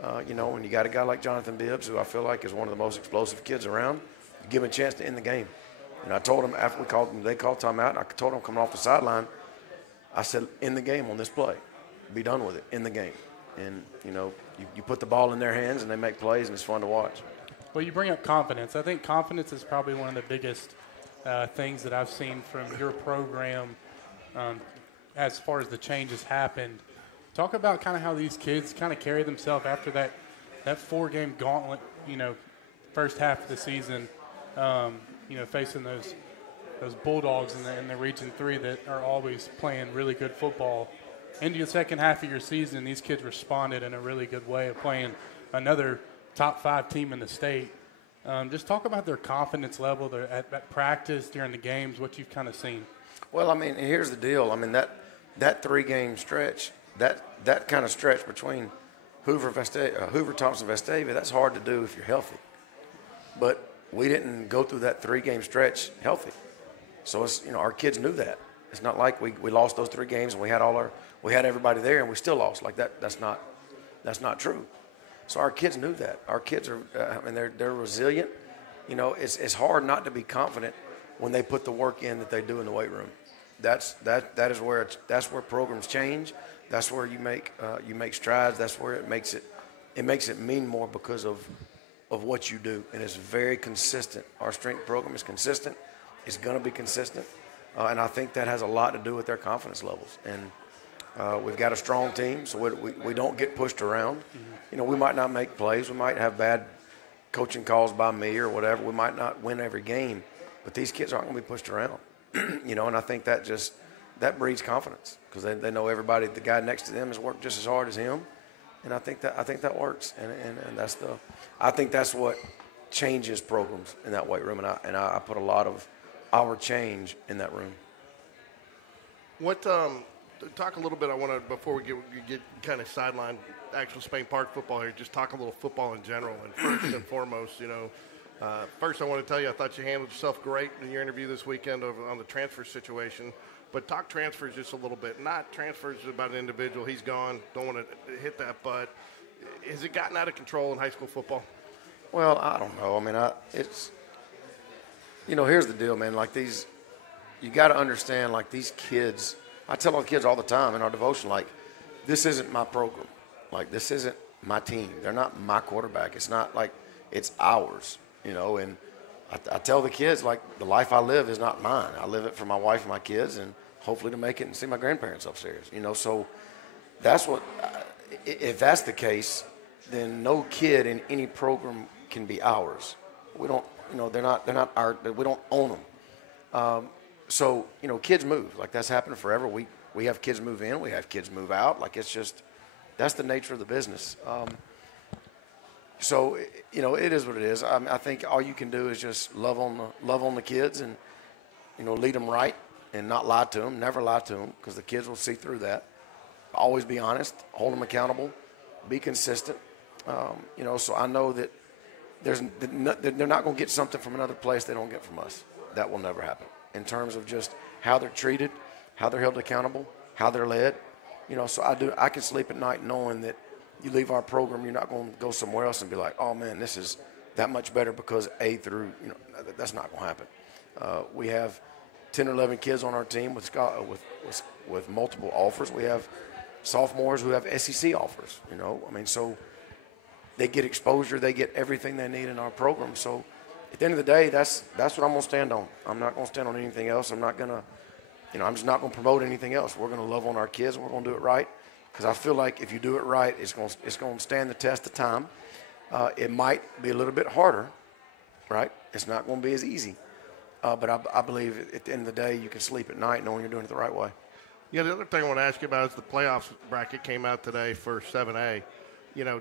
When you got a guy like Jonathan Bibbs, who I feel like is one of the most explosive kids around, you give him a chance to end the game. And I told him after they called timeout, and I told him coming off the sideline, I said, end the game on this play. Be done with it. End the game. And, you put the ball in their hands and they make plays and it's fun to watch. Well, you bring up confidence. I think confidence is probably one of the biggest things that I've seen from your program as far as the changes happened. Talk about kind of how these kids kind of carry themselves after that 4-game gauntlet, first half of the season. Facing those Bulldogs in the Region 3 that are always playing really good football. Into the second half of your season, these kids responded in a really good way of playing another top 5 team in the state. Just talk about their confidence level at practice, during the games, what you've kind of seen. Well, here's the deal. That 3-game stretch, that kind of stretch between Hoover, Thompson, Vestavia, that's hard to do if you're healthy. But we didn't go through that 3-game stretch healthy. So it's, our kids knew that. It's not like we lost those 3 games and we had everybody there and we still lost. Like that's not true. So our kids knew that. Our kids are, they're resilient. It's hard not to be confident when they put the work in that they do in the weight room. That's where programs change. That's where you make strides. That's where it makes it mean more because of what you do, and it's very consistent. Our strength program is consistent. It's going to be consistent, and I think that has a lot to do with their confidence levels. And we've got a strong team, so we don't get pushed around. We might not make plays. We might have bad coaching calls by me or whatever. We might not win every game, but these kids aren't going to be pushed around. And I think that breeds confidence because they know everybody, the guy next to them has worked just as hard as him. And I think that works, and I think that's what changes programs in that weight room, and I put a lot of our change in that room. What talk a little bit. I want to, before we get kind of sidelined actual Spain Park football here, just talk a little football in general. And first and foremost, first I want to tell you I thought you handled yourself great in your interview this weekend on the transfer situation. But talk transfers just a little bit. Not transfers about an individual. He's gone. Don't want to hit that. But has it gotten out of control in high school football? Well, I don't know. I mean, here's the deal, man. Like you got to understand, like these kids, I tell our kids all the time in our devotion, like, this isn't my program. Like, this isn't my team. They're not my quarterback. It's not like it's ours, and I tell the kids, like, the life I live is not mine. I live it for my wife and my kids and hopefully to make it and see my grandparents upstairs, so that's what, if that's the case, then no kid in any program can be ours. We don't, they're not our, we don't own them. So, kids move. Like, that's happened forever. We have kids move in. We have kids move out. Like, it's just, that's the nature of the business. So, it is what it is. I think all you can do is just love on the kids and, lead them right and not lie to them. Never lie to them, because the kids will see through that. Always be honest. Hold them accountable. Be consistent. So I know that they're not going to get something from another place they don't get from us. That will never happen. In terms of just how they're treated, how they're held accountable, how they're led. So I can sleep at night knowing that you leave our program, you're not going to go somewhere else and be like, oh, man, this is that much better because A through, that's not going to happen. We have 10 or 11 kids on our team with multiple offers. We have sophomores who have SEC offers, so they get exposure, they get everything they need in our program. So at the end of the day, that's what I'm going to stand on. I'm not going to stand on anything else. I'm not going to, I'm just not going to promote anything else. We're going to love on our kids, and we're going to do it right, because I feel like if you do it right, it's going to stand the test of time. It might be a little bit harder, right? It's not going to be as easy. But I believe at the end of the day, you can sleep at night knowing you're doing it the right way. Yeah, the other thing I want to ask you about is the playoffs bracket came out today for 7A.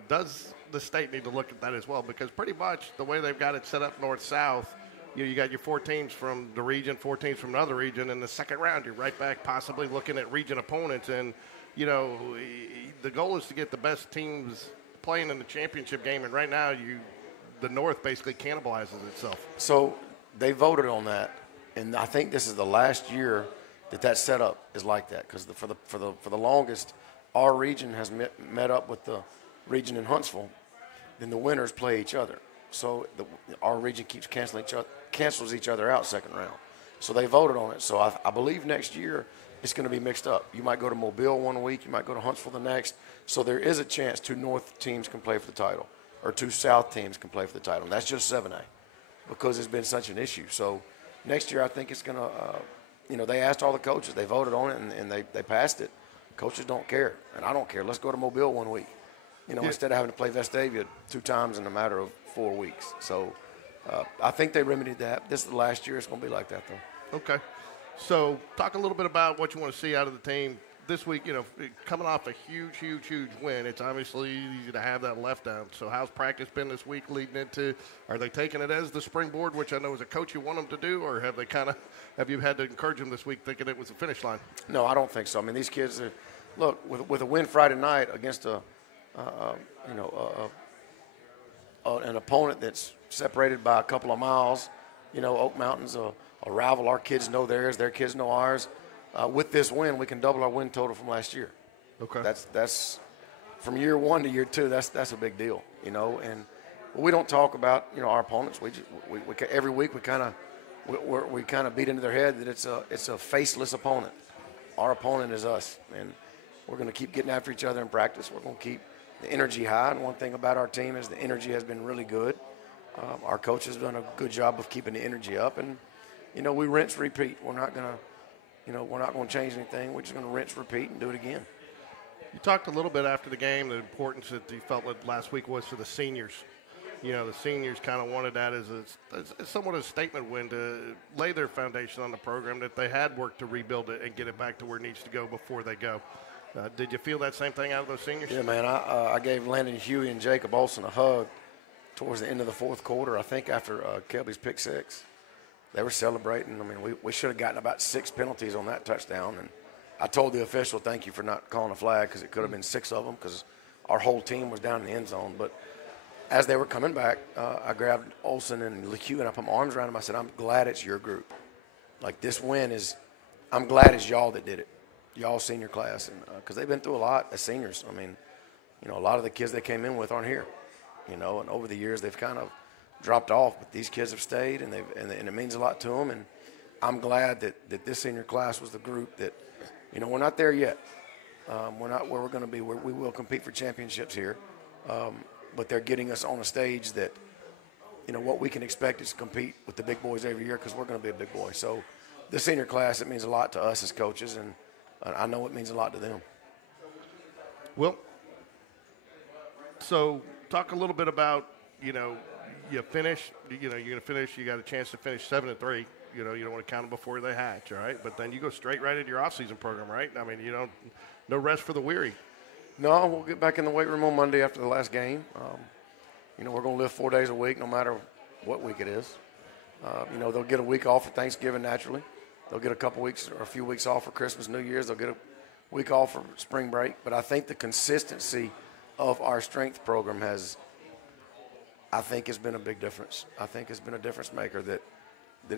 Does the state need to look at that as well? Because pretty much the way they've got it set up north-south, you got your 4 teams from the region, 4 teams from another region. In the second round, you're right back possibly looking at region opponents. And, the goal is to get the best teams playing in the championship game. And right now, the North basically cannibalizes itself. So they voted on that, and I think this is the last year that setup is like that, because for the longest, our region has met up with the region in Huntsville. Then the winners play each other. So our region keeps cancels each other out second round. So they voted on it. So I believe next year it's going to be mixed up. You might go to Mobile one week, you might go to Huntsville the next. So there is a chance 2 North teams can play for the title, or 2 South teams can play for the title. And that's just 7A, because it's been such an issue. So next year I think it's going to, they asked all the coaches. They voted on it, and they passed it. Coaches don't care, and I don't care. Let's go to Mobile one week, instead of having to play Vestavia 2 times in a matter of 4 weeks. So I think they remedied that. This is the last year it's going to be like that, though. Okay. So talk a little bit about what you want to see out of the team this week. Coming off a huge win, it's obviously easy to have that letdown. So how's practice been this week leading into? Are they taking it as the springboard, which I know as a coach you want them to do, or have you had to encourage them this week thinking it was a finish line? No, I don't think so. I mean, these kids are, look, with a win Friday night against an opponent that's separated by a couple of miles. Oak Mountain's a rival. Our kids know theirs. Their kids know ours. With this win, we can double our win total from last year. Okay. That's from year 1 to year 2. That's a big deal. And we don't talk about our opponents. We every week we kind of beat into their head that it's a faceless opponent. Our opponent is us, and we're going to keep getting after each other in practice. We're going to keep the energy high. And one thing about our team is the energy has been really good. Our coach has done a good job of keeping the energy up, and we rinse, repeat. We're not going to change anything. We're just going to rinse, repeat, and do it again. You talked a little bit after the game the importance that you felt that last week was for the seniors. The seniors kind of wanted that as somewhat a statement win to lay their foundation on the program, that they had worked to rebuild it and get it back to where it needs to go before they go. Did you feel that same thing out of those seniors? Yeah, man. I gave Landon Huey and Jacob Olsen a hug towards the end of the 4th quarter, I think after Kelby's pick 6. They were celebrating. I mean, we should have gotten about 6 penalties on that touchdown, and I told the official, thank you for not calling a flag, because it could have been 6 of them, because our whole team was down in the end zone. But as they were coming back, I grabbed Olsen and LeCue, and I put my arms around him. I said, I'm glad it's your group. Like, this win is – I'm glad it's y'all that did it, y'all senior class. And because they've been through a lot as seniors. I mean, you know, a lot of the kids they came in with aren't here, you know, and over the years they've kind of dropped off. But these kids have stayed, and it means a lot to them. And I'm glad that this senior class was the group that, you know, we're not there yet. We're not where we're going to be. We will compete for championships here. But they're getting us on a stage that, you know, what we can expect is to compete with the big boys every year, because we're going to be a big boy. So the senior class, it means a lot to us as coaches, and I know it means a lot to them. Well, so talk a little bit about, you know, you finish, you know, you're going to finish, you got a chance to finish 7-3. You know, you don't want to count them before they hatch, all right? But then you go straight right into your off-season program, right? I mean, you don't, no rest for the weary. No, we'll get back in the weight room on Monday after the last game. You know, we're going to live 4 days a week no matter what week it is. You know, they'll get a week off for Thanksgiving naturally. They'll get a couple weeks or a few weeks off for Christmas, New Year's. They'll get a week off for spring break. But I think the consistency of our strength program has been a big difference. I think it's been a difference maker that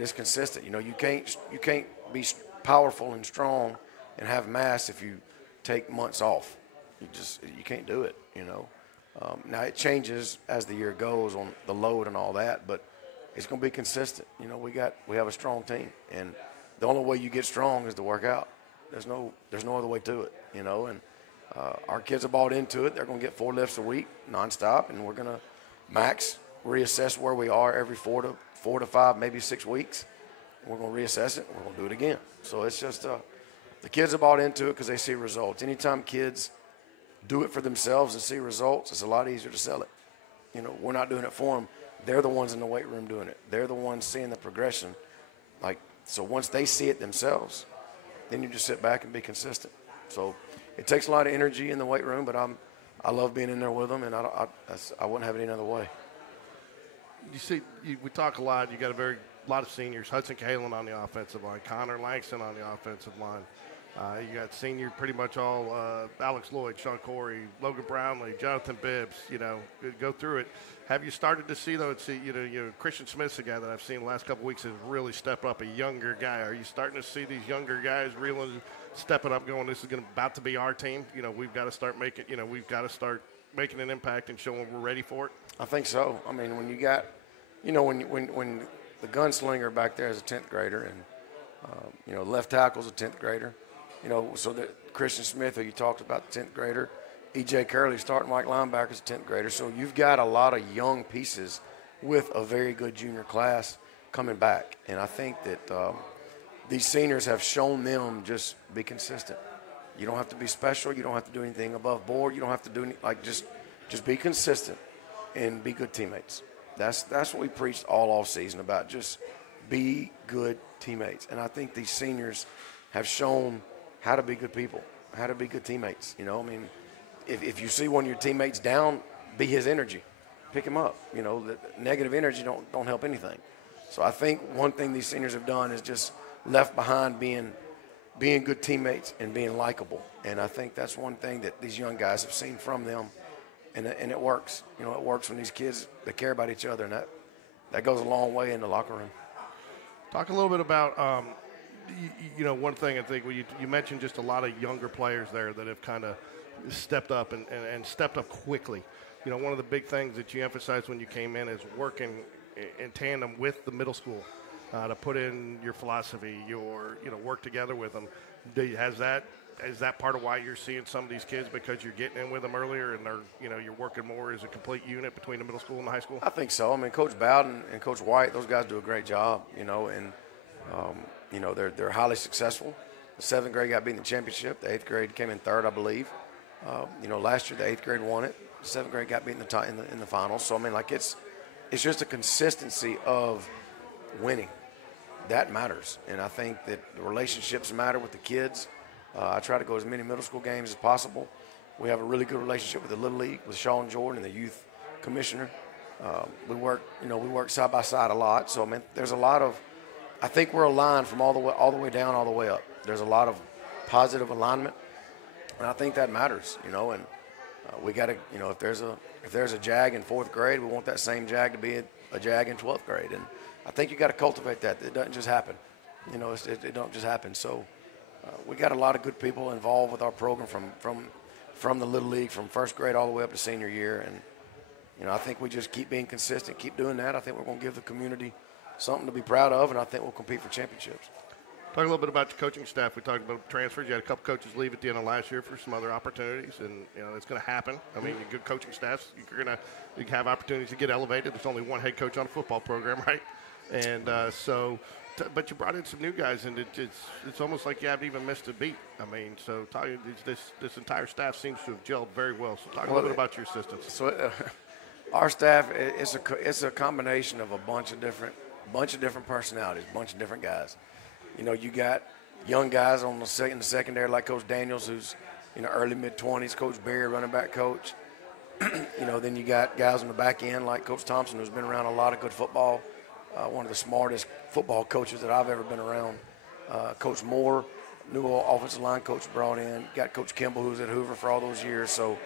is consistent. You know, you can't be powerful and strong and have mass if you take months off. You can't do it, you know. Now it changes as the year goes on the load and all that, but it's going to be consistent. You know, we have a strong team, and the only way you get strong is to work out. There's no other way to it, you know. And our kids have bought into it. They're going to get 4 lifts a week nonstop, and we're going to max reassess where we are every 4 to 5, maybe 6 weeks. We're going to reassess it, and we're going to do it again. So it's just the kids have bought into it because they see results. Anytime kids do it for themselves and see results, it's a lot easier to sell it. You know, we're not doing it for them. They're the ones in the weight room doing it. They're the ones seeing the progression. Like, so once they see it themselves, then you just sit back and be consistent. So it takes a lot of energy in the weight room, but I love being in there with them, and I wouldn't have it any other way. You see, we talk a lot. You got a lot of seniors. Hudson Cahalen on the offensive line, Connor Langston on the offensive line. You got senior, pretty much all Alex Lloyd, Sean Corey, Logan Brownlee, Jonathan Bibbs. You know, go through it. Have you started to see though? You know, Christian Smith's a guy that I've seen the last couple of weeks has really stepped up. A younger guy. Are you starting to see these younger guys really stepping up, going, this is about to be our team? You know, we've got to start making. You know, we've got to start making an impact and showing we're ready for it. I think so. I mean, when you got, you know, when the gunslinger back there is a 10th grader, and you know, left tackle's a 10th grader. You know, so that Christian Smith, who you talked about, the 10th grader, E.J. Curley starting like linebacker is a 10th grader. So you've got a lot of young pieces with a very good junior class coming back. And I think that these seniors have shown them just be consistent. You don't have to be special. You don't have to do anything above board. You don't have to do just be consistent and be good teammates. That's what we preached all off season about. Just be good teammates. And I think these seniors have shown how to be good people, how to be good teammates. You know, I mean, if you see one of your teammates down, be his energy. Pick him up. You know, the negative energy don't help anything. So I think one thing these seniors have done is just left behind being good teammates and being likable. And I think that's one thing that these young guys have seen from them, and it works. You know, it works when these kids, they care about each other, and that goes a long way in the locker room. Talk a little bit about you know, one thing I think you mentioned just a lot of younger players there that have kind of stepped up and stepped up quickly. You know, one of the big things that you emphasized when you came in is working in tandem with the middle school to put in your philosophy, work together with them. Is that part of why you're seeing some of these kids, because you're getting in with them earlier and you're working more as a complete unit between the middle school and the high school? I think so. I mean, Coach Bowden and Coach White, those guys do a great job, you know, and you know, they're highly successful. The 7th grade got beat in the championship. The 8th grade came in 3rd, I believe. You know, last year the 8th grade won it. The 7th grade got beat in the finals. So I mean, like it's just a consistency of winning that matters. And I think that the relationships matter with the kids. I try to go as many middle school games as possible. We have a really good relationship with the Little League, with Sean Jordan and the youth commissioner. We work side by side a lot. So I mean, there's a lot of. I think we're aligned from all the way down, all the way up. There's a lot of positive alignment, and I think that matters, you know. And we got to, you know, if there's a Jag in 4th grade, we want that same Jag to be a Jag in 12th grade, and I think you got to cultivate that. It doesn't just happen, you know. It don't just happen. So we got a lot of good people involved with our program from the little league, from 1st grade all the way up to senior year, and you know, I think we just keep being consistent, keep doing that. I think we're going to give the community something to be proud of, and I think we'll compete for championships. Talk a little bit about your coaching staff. We talked about transfers. You had a couple coaches leave at the end of last year for some other opportunities, and you know it's going to happen. I mean, good coaching staffs, you have opportunities to get elevated. There's only one head coach on a football program, right? And but you brought in some new guys, and it's almost like you haven't even missed a beat. I mean, so this entire staff seems to have gelled very well. So talk a little bit about your assistants. So our staff it's a combination of a bunch of different personalities, a bunch of different guys. You know, you got young guys in the secondary like Coach Daniels, who's, you know, early mid-20s. Coach Berry, running back coach. You know, then you got guys on the back end like Coach Thompson, who's been around a lot of good football. One of the smartest football coaches that I've ever been around. Coach Moore, new offensive line coach, brought in. Got Coach Kimball, who's at Hoover for all those years. So,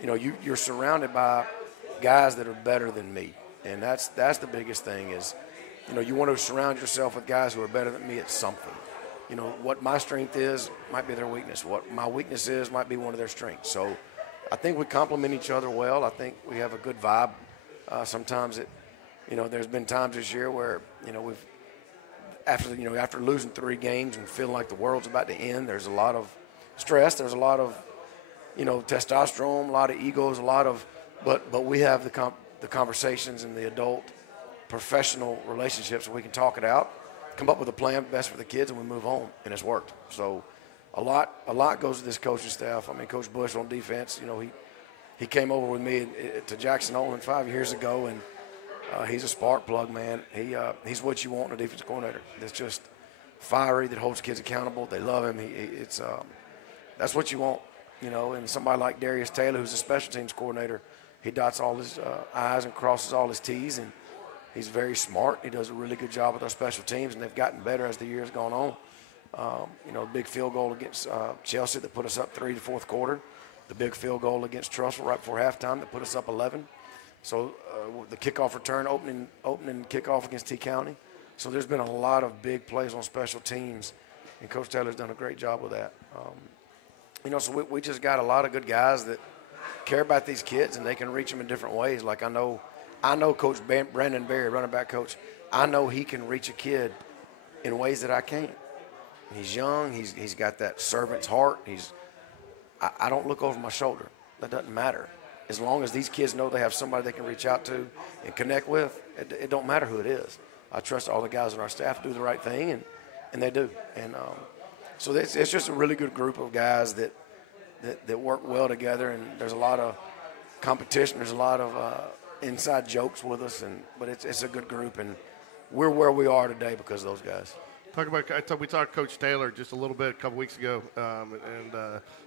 you know, you're surrounded by guys that are better than me, and that's the biggest thing is, you know, you want to surround yourself with guys who are better than me at something. You know, what my strength is might be their weakness. What my weakness is might be one of their strengths. So I think we complement each other well. I think we have a good vibe. Sometimes you know, there's been times this year where, you know, after losing 3 games and feeling like the world's about to end, there's a lot of stress. There's a lot of, you know, testosterone, a lot of egos, but we have the conversations and the adult professional relationships where we can talk it out, come up with a plan best for the kids, and we move on, and it's worked. So a lot goes to this coaching staff. I mean, Coach Bush on defense, you know, he came over with me to Jackson Olin 5 years ago, and he's a spark plug, man. He's what you want in a defense coordinator. That's just fiery, that holds kids accountable. They love him. That's what you want, you know. And somebody like Darius Taylor, who's a special teams coordinator, he dots all his I's and crosses all his T's, and he's very smart. He does a really good job with our special teams, and they've gotten better as the year's gone on. You know, big field goal against Chelsea that put us up 3 to 4th quarter. The big field goal against Trussville right before halftime that put us up 11. So the kickoff return, opening kickoff against T County. So there's been a lot of big plays on special teams, and Coach Taylor's done a great job with that. You know, so we just got a lot of good guys that care about these kids, and they can reach them in different ways. Like I know Coach Brandon Berry, running back coach, I know he can reach a kid in ways that I can't. He's young. He's got that servant's heart. I don't look over my shoulder. That doesn't matter. As long as these kids know they have somebody they can reach out to and connect with, it don't matter who it is. I trust all the guys on our staff to do the right thing, and they do. And so it's just a really good group of guys that work well together, and there's a lot of competition. There's a lot of inside jokes with us, but it's a good group, and we're where we are today because of those guys. We talked to Coach Taylor just a little bit a couple weeks ago, and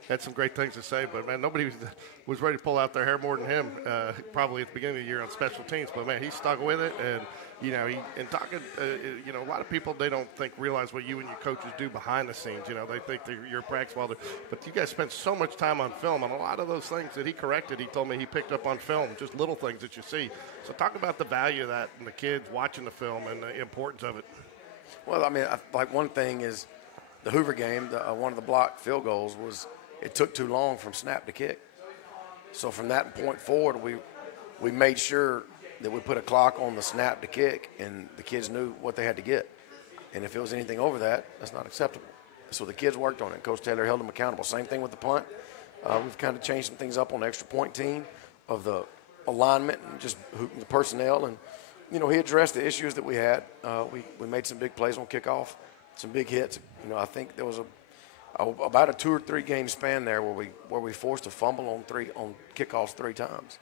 had some great things to say. But man, nobody was ready to pull out their hair more than him. Probably at the beginning of the year on special teams. But man, he stuck with it, and you know, you know, a lot of people they don't realize what you and your coaches do behind the scenes. You know, they think that you're practice while but you guys spend so much time on film, and a lot of those things that he corrected, he told me he picked up on film, just little things that you see. So talk about the value of that and the kids watching the film and the importance of it. Well, I mean, like one thing is the Hoover game, one of the blocked field goals was it took too long from snap to kick. So from that point forward, we made sure that we put a clock on the snap to kick, and the kids knew what they had to get. And if it was anything over that, that's not acceptable. So the kids worked on it. Coach Taylor held them accountable. Same thing with the punt. We've kind of changed some things up on the extra point team of the alignment and just the personnel. And, you know, he addressed the issues that we had. We made some big plays on kickoff, some big hits. You know, I think there was about a 2 or 3 game span there where we forced a fumble on kickoffs 3 times.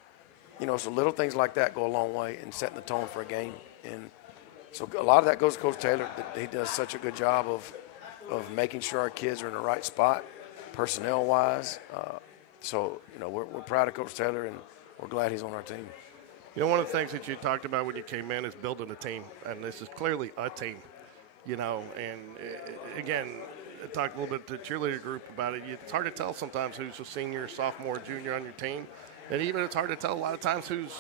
You know, so little things like that go a long way in setting the tone for a game. And so a lot of that goes to Coach Taylor. He does such a good job of making sure our kids are in the right spot, personnel-wise. So, you know, we're proud of Coach Taylor, and we're glad he's on our team. You know, one of the things that you talked about when you came in is building a team, and this is clearly a team, you know. And, again, talked a little bit to the cheerleader group about it. It's hard to tell sometimes who's a senior, sophomore, junior on your team. And even it's hard to tell a lot of times who's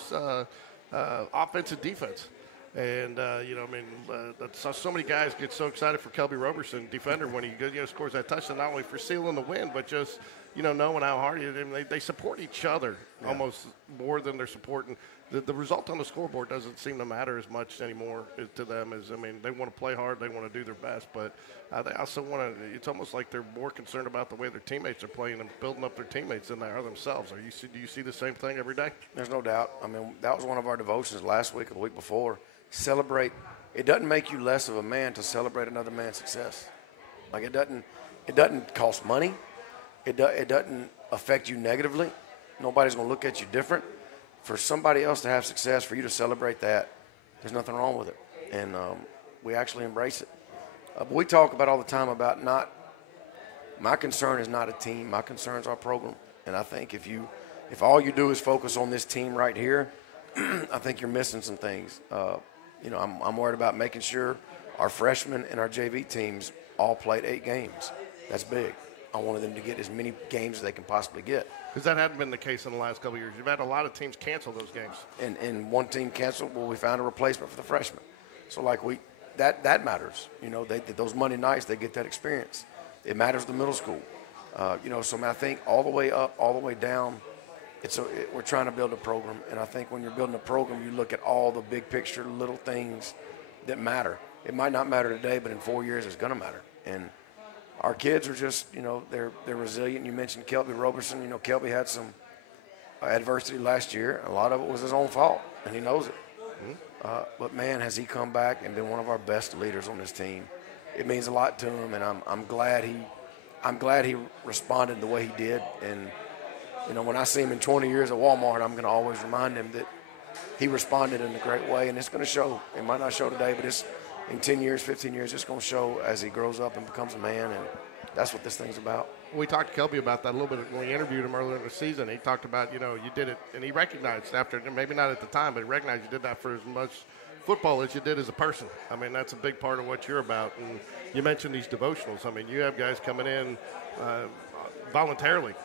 offense and defense. And, so many guys get so excited for Kelby Roberson, defender, when he scores that touchdown, not only for sealing the win, but just, knowing how hard he is. They support each other almost more than they're supporting. The result on the scoreboard doesn't seem to matter as much anymore to them they want to play hard, they want to do their best, but they also want to, it's almost like they're more concerned about the way their teammates are playing and building up their teammates than they are themselves. Do you see the same thing every day? There's no doubt. That was one of our devotions last week or the week before. Celebrate. It doesn't make you less of a man to celebrate another man's success. Like it doesn't cost money. It doesn't affect you negatively. Nobody's going to look at you different. For somebody else to have success, for you to celebrate that, there's nothing wrong with it. And we actually embrace it. But we talk about all the time about my concern is not a team. My concern is our program. And I think if all you do is focus on this team right here, I think you're missing some things. I'm worried about making sure our freshmen and our JV teams all played 8 games. That's big. I wanted them to get as many games as they can possibly get. Because that hadn't been the case in the last couple of years. You've had a lot of teams cancel those games. And one team canceled. Well, we found a replacement for the freshmen. So that matters. Those Monday nights they get that experience. It matters to middle school. I think all the way up, all the way down. We're trying to build a program, and I think when you're building a program, you look at all the big picture, little things that matter. It might not matter today, but in 4 years, it's going to matter. And our kids are just, they're resilient. You mentioned Kelby Roberson. Kelby had some adversity last year. A lot of it was his own fault, and he knows it. Mm-hmm. But, man, has he come back and been one of our best leaders on this team. It means a lot to him, and I'm glad he responded the way he did. And, when I see him in 20 years at Walmart, I'm going to always remind him that he responded in a great way, and it's going to show. It might not show today, but it's in 10 years, 15 years, it's going to show as he grows up and becomes a man, and that's what this thing's about. We talked to Kelby about that a little bit when we interviewed him earlier in the season. He talked about, you did it, and he recognized after, maybe not at the time, but he recognized you did that for as much football as you did as a person. That's a big part of what you're about. And you mentioned these devotionals. you have guys coming in voluntarily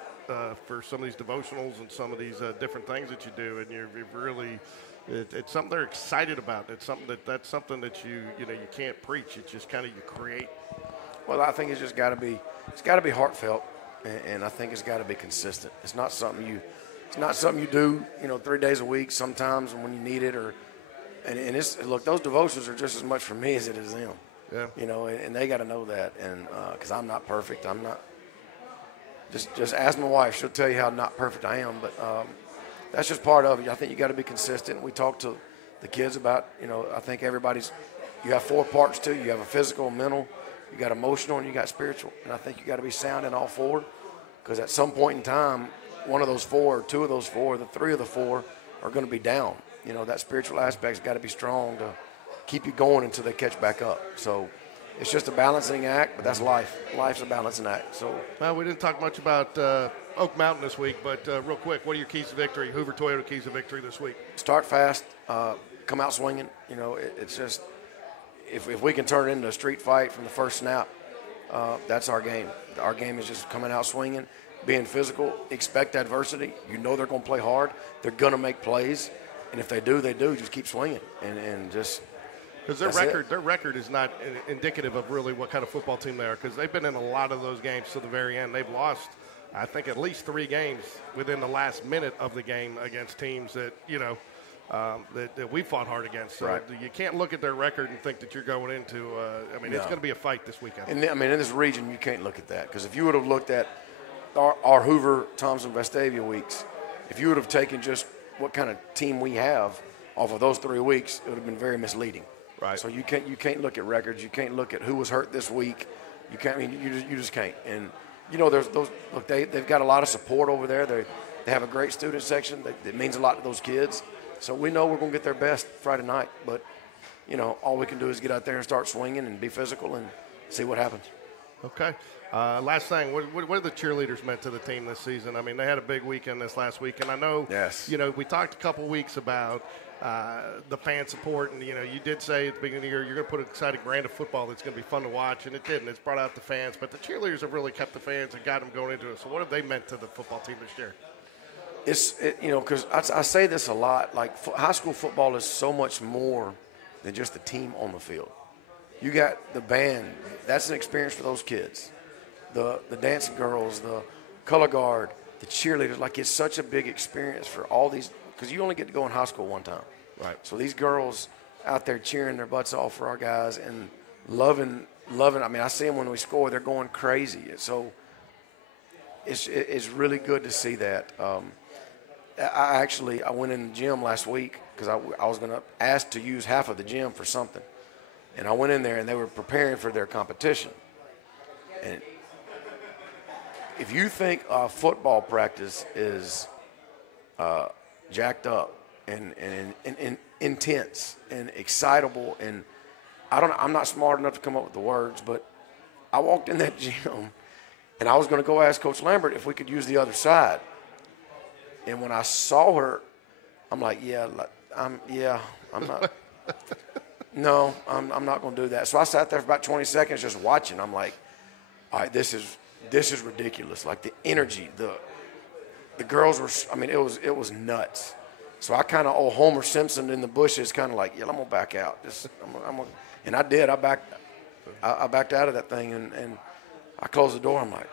for some of these devotionals and some of these different things that you do, and you're really it's something they're excited about. It's something that's something that you can't preach. It's just kind of you create. Well, I think it's got to be heartfelt, and I think it's got to be consistent. It's not something you do 3 days a week sometimes when you need it, look, those devotions are just as much for me as it is them. Yeah. And they got to know that, and because I'm not perfect, I'm not. Just ask my wife; she'll tell you how not perfect I am. But that's just part of it. I think you got to be consistent. We talked to the kids about, I think you have 4 parts too. You have a physical, mental, you got emotional, and you got spiritual. And I think you got to be sound in all 4, because at some point in time, one of those 4, 2 of those 4, the 3 of the 4 are going to be down. That spiritual aspect's got to be strong to keep you going until they catch back up. So it's just a balancing act, but that's life. Life's a balancing act. So, well, we didn't talk much about Oak Mountain this week, but real quick, what are your keys to victory? Hoover Toyota keys to victory this week? Start fast, come out swinging. It's just if we can turn it into a street fight from the first snap, that's our game. Our game is just coming out swinging, being physical. Expect adversity. They're going to play hard. They're going to make plays, and if they do, they do. Just keep swinging and just. Because their record is not indicative of really what kind of football team they are, because they've been in a lot of those games to the very end. They've lost, I think, at least 3 games within the last minute of the game against teams that, that we fought hard against. So right. You can't look at their record and think that you're going into it's going to be a fight this weekend. And in this region, you can't look at that, because if you would have looked at our Hoover, Thompson, Vestavia weeks, if you would have taken just what kind of team we have off of those 3 weeks, it would have been very misleading. Right. So you can't look at records. You can't look at who was hurt this week. You can't. You just can't. And there's those. Look, they've got a lot of support over there. They have a great student section. It means a lot to those kids. So we know we're going to get their best Friday night. But all we can do is get out there and start swinging and be physical and see what happens. Okay. Last thing, what have the cheerleaders meant to the team this season? I mean, they had a big weekend this last week, and I know, we talked a couple weeks about the fan support, and, you did say at the beginning of the year you're going to put an exciting brand of football that's going to be fun to watch, and it did, and it's brought out the fans. But the cheerleaders have really kept the fans and got them going into it. So what have they meant to the football team this year? Because I say this a lot, like high school football is so much more than just the team on the field. You got the band. That's an experience for those kids. The dancing girls, the color guard, the cheerleaders. Like, it's such a big experience for all these, because you only get to go in high school one time. Right. So these girls out there cheering their butts off for our guys and loving. I mean, I see them when we score. They're going crazy. So it's really good to see that. I went in the gym last week because I was going to ask to use half of the gym for something. And I went in there, and they were preparing for their competition. And if you think football practice is jacked up and intense and excitable, and I'm not smart enough to come up with the words, but I walked in that gym, and I was going to go ask Coach Lambert if we could use the other side. And when I saw her, I'm like, I'm not. No, I'm not going to do that. So I sat there for about 20 seconds just watching. I'm like, all right, this is ridiculous. Like, the energy, the girls were, I mean, it was nuts. So I kind of, Homer Simpson in the bushes, kind of like, I'm going to back out. And I did. I backed out of that thing, and I closed the door. I'm like,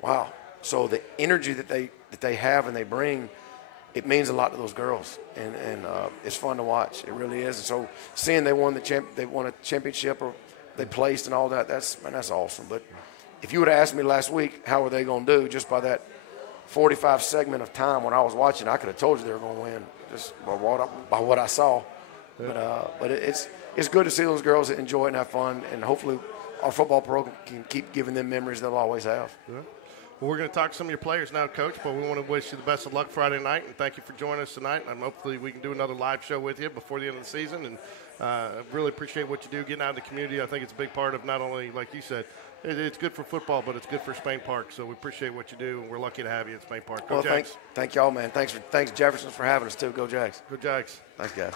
wow. So the energy that they have and they bring, it means a lot to those girls, and it's fun to watch. It really is. And so seeing they won a championship or they placed and all that, that's awesome. But if you would have asked me last week how were they going to do, just by that 45 segment of time when I was watching, I could have told you they were going to win just by what I saw. Yeah. But it's good to see those girls enjoy it and have fun, and hopefully our football program can keep giving them memories they'll always have. Yeah. Well, we're going to talk to some of your players now, Coach, but we want to wish you the best of luck Friday night, and thank you for joining us tonight. And hopefully we can do another live show with you before the end of the season. And I really appreciate what you do, getting out in the community. I think it's a big part of not only, like you said, it's good for football, but it's good for Spain Park. So we appreciate what you do, and we're lucky to have you at Spain Park. Go Jags. Thank y'all, man. Thanks Jeffersons for having us, too. Go Jags. Go Jags. Thanks, guys.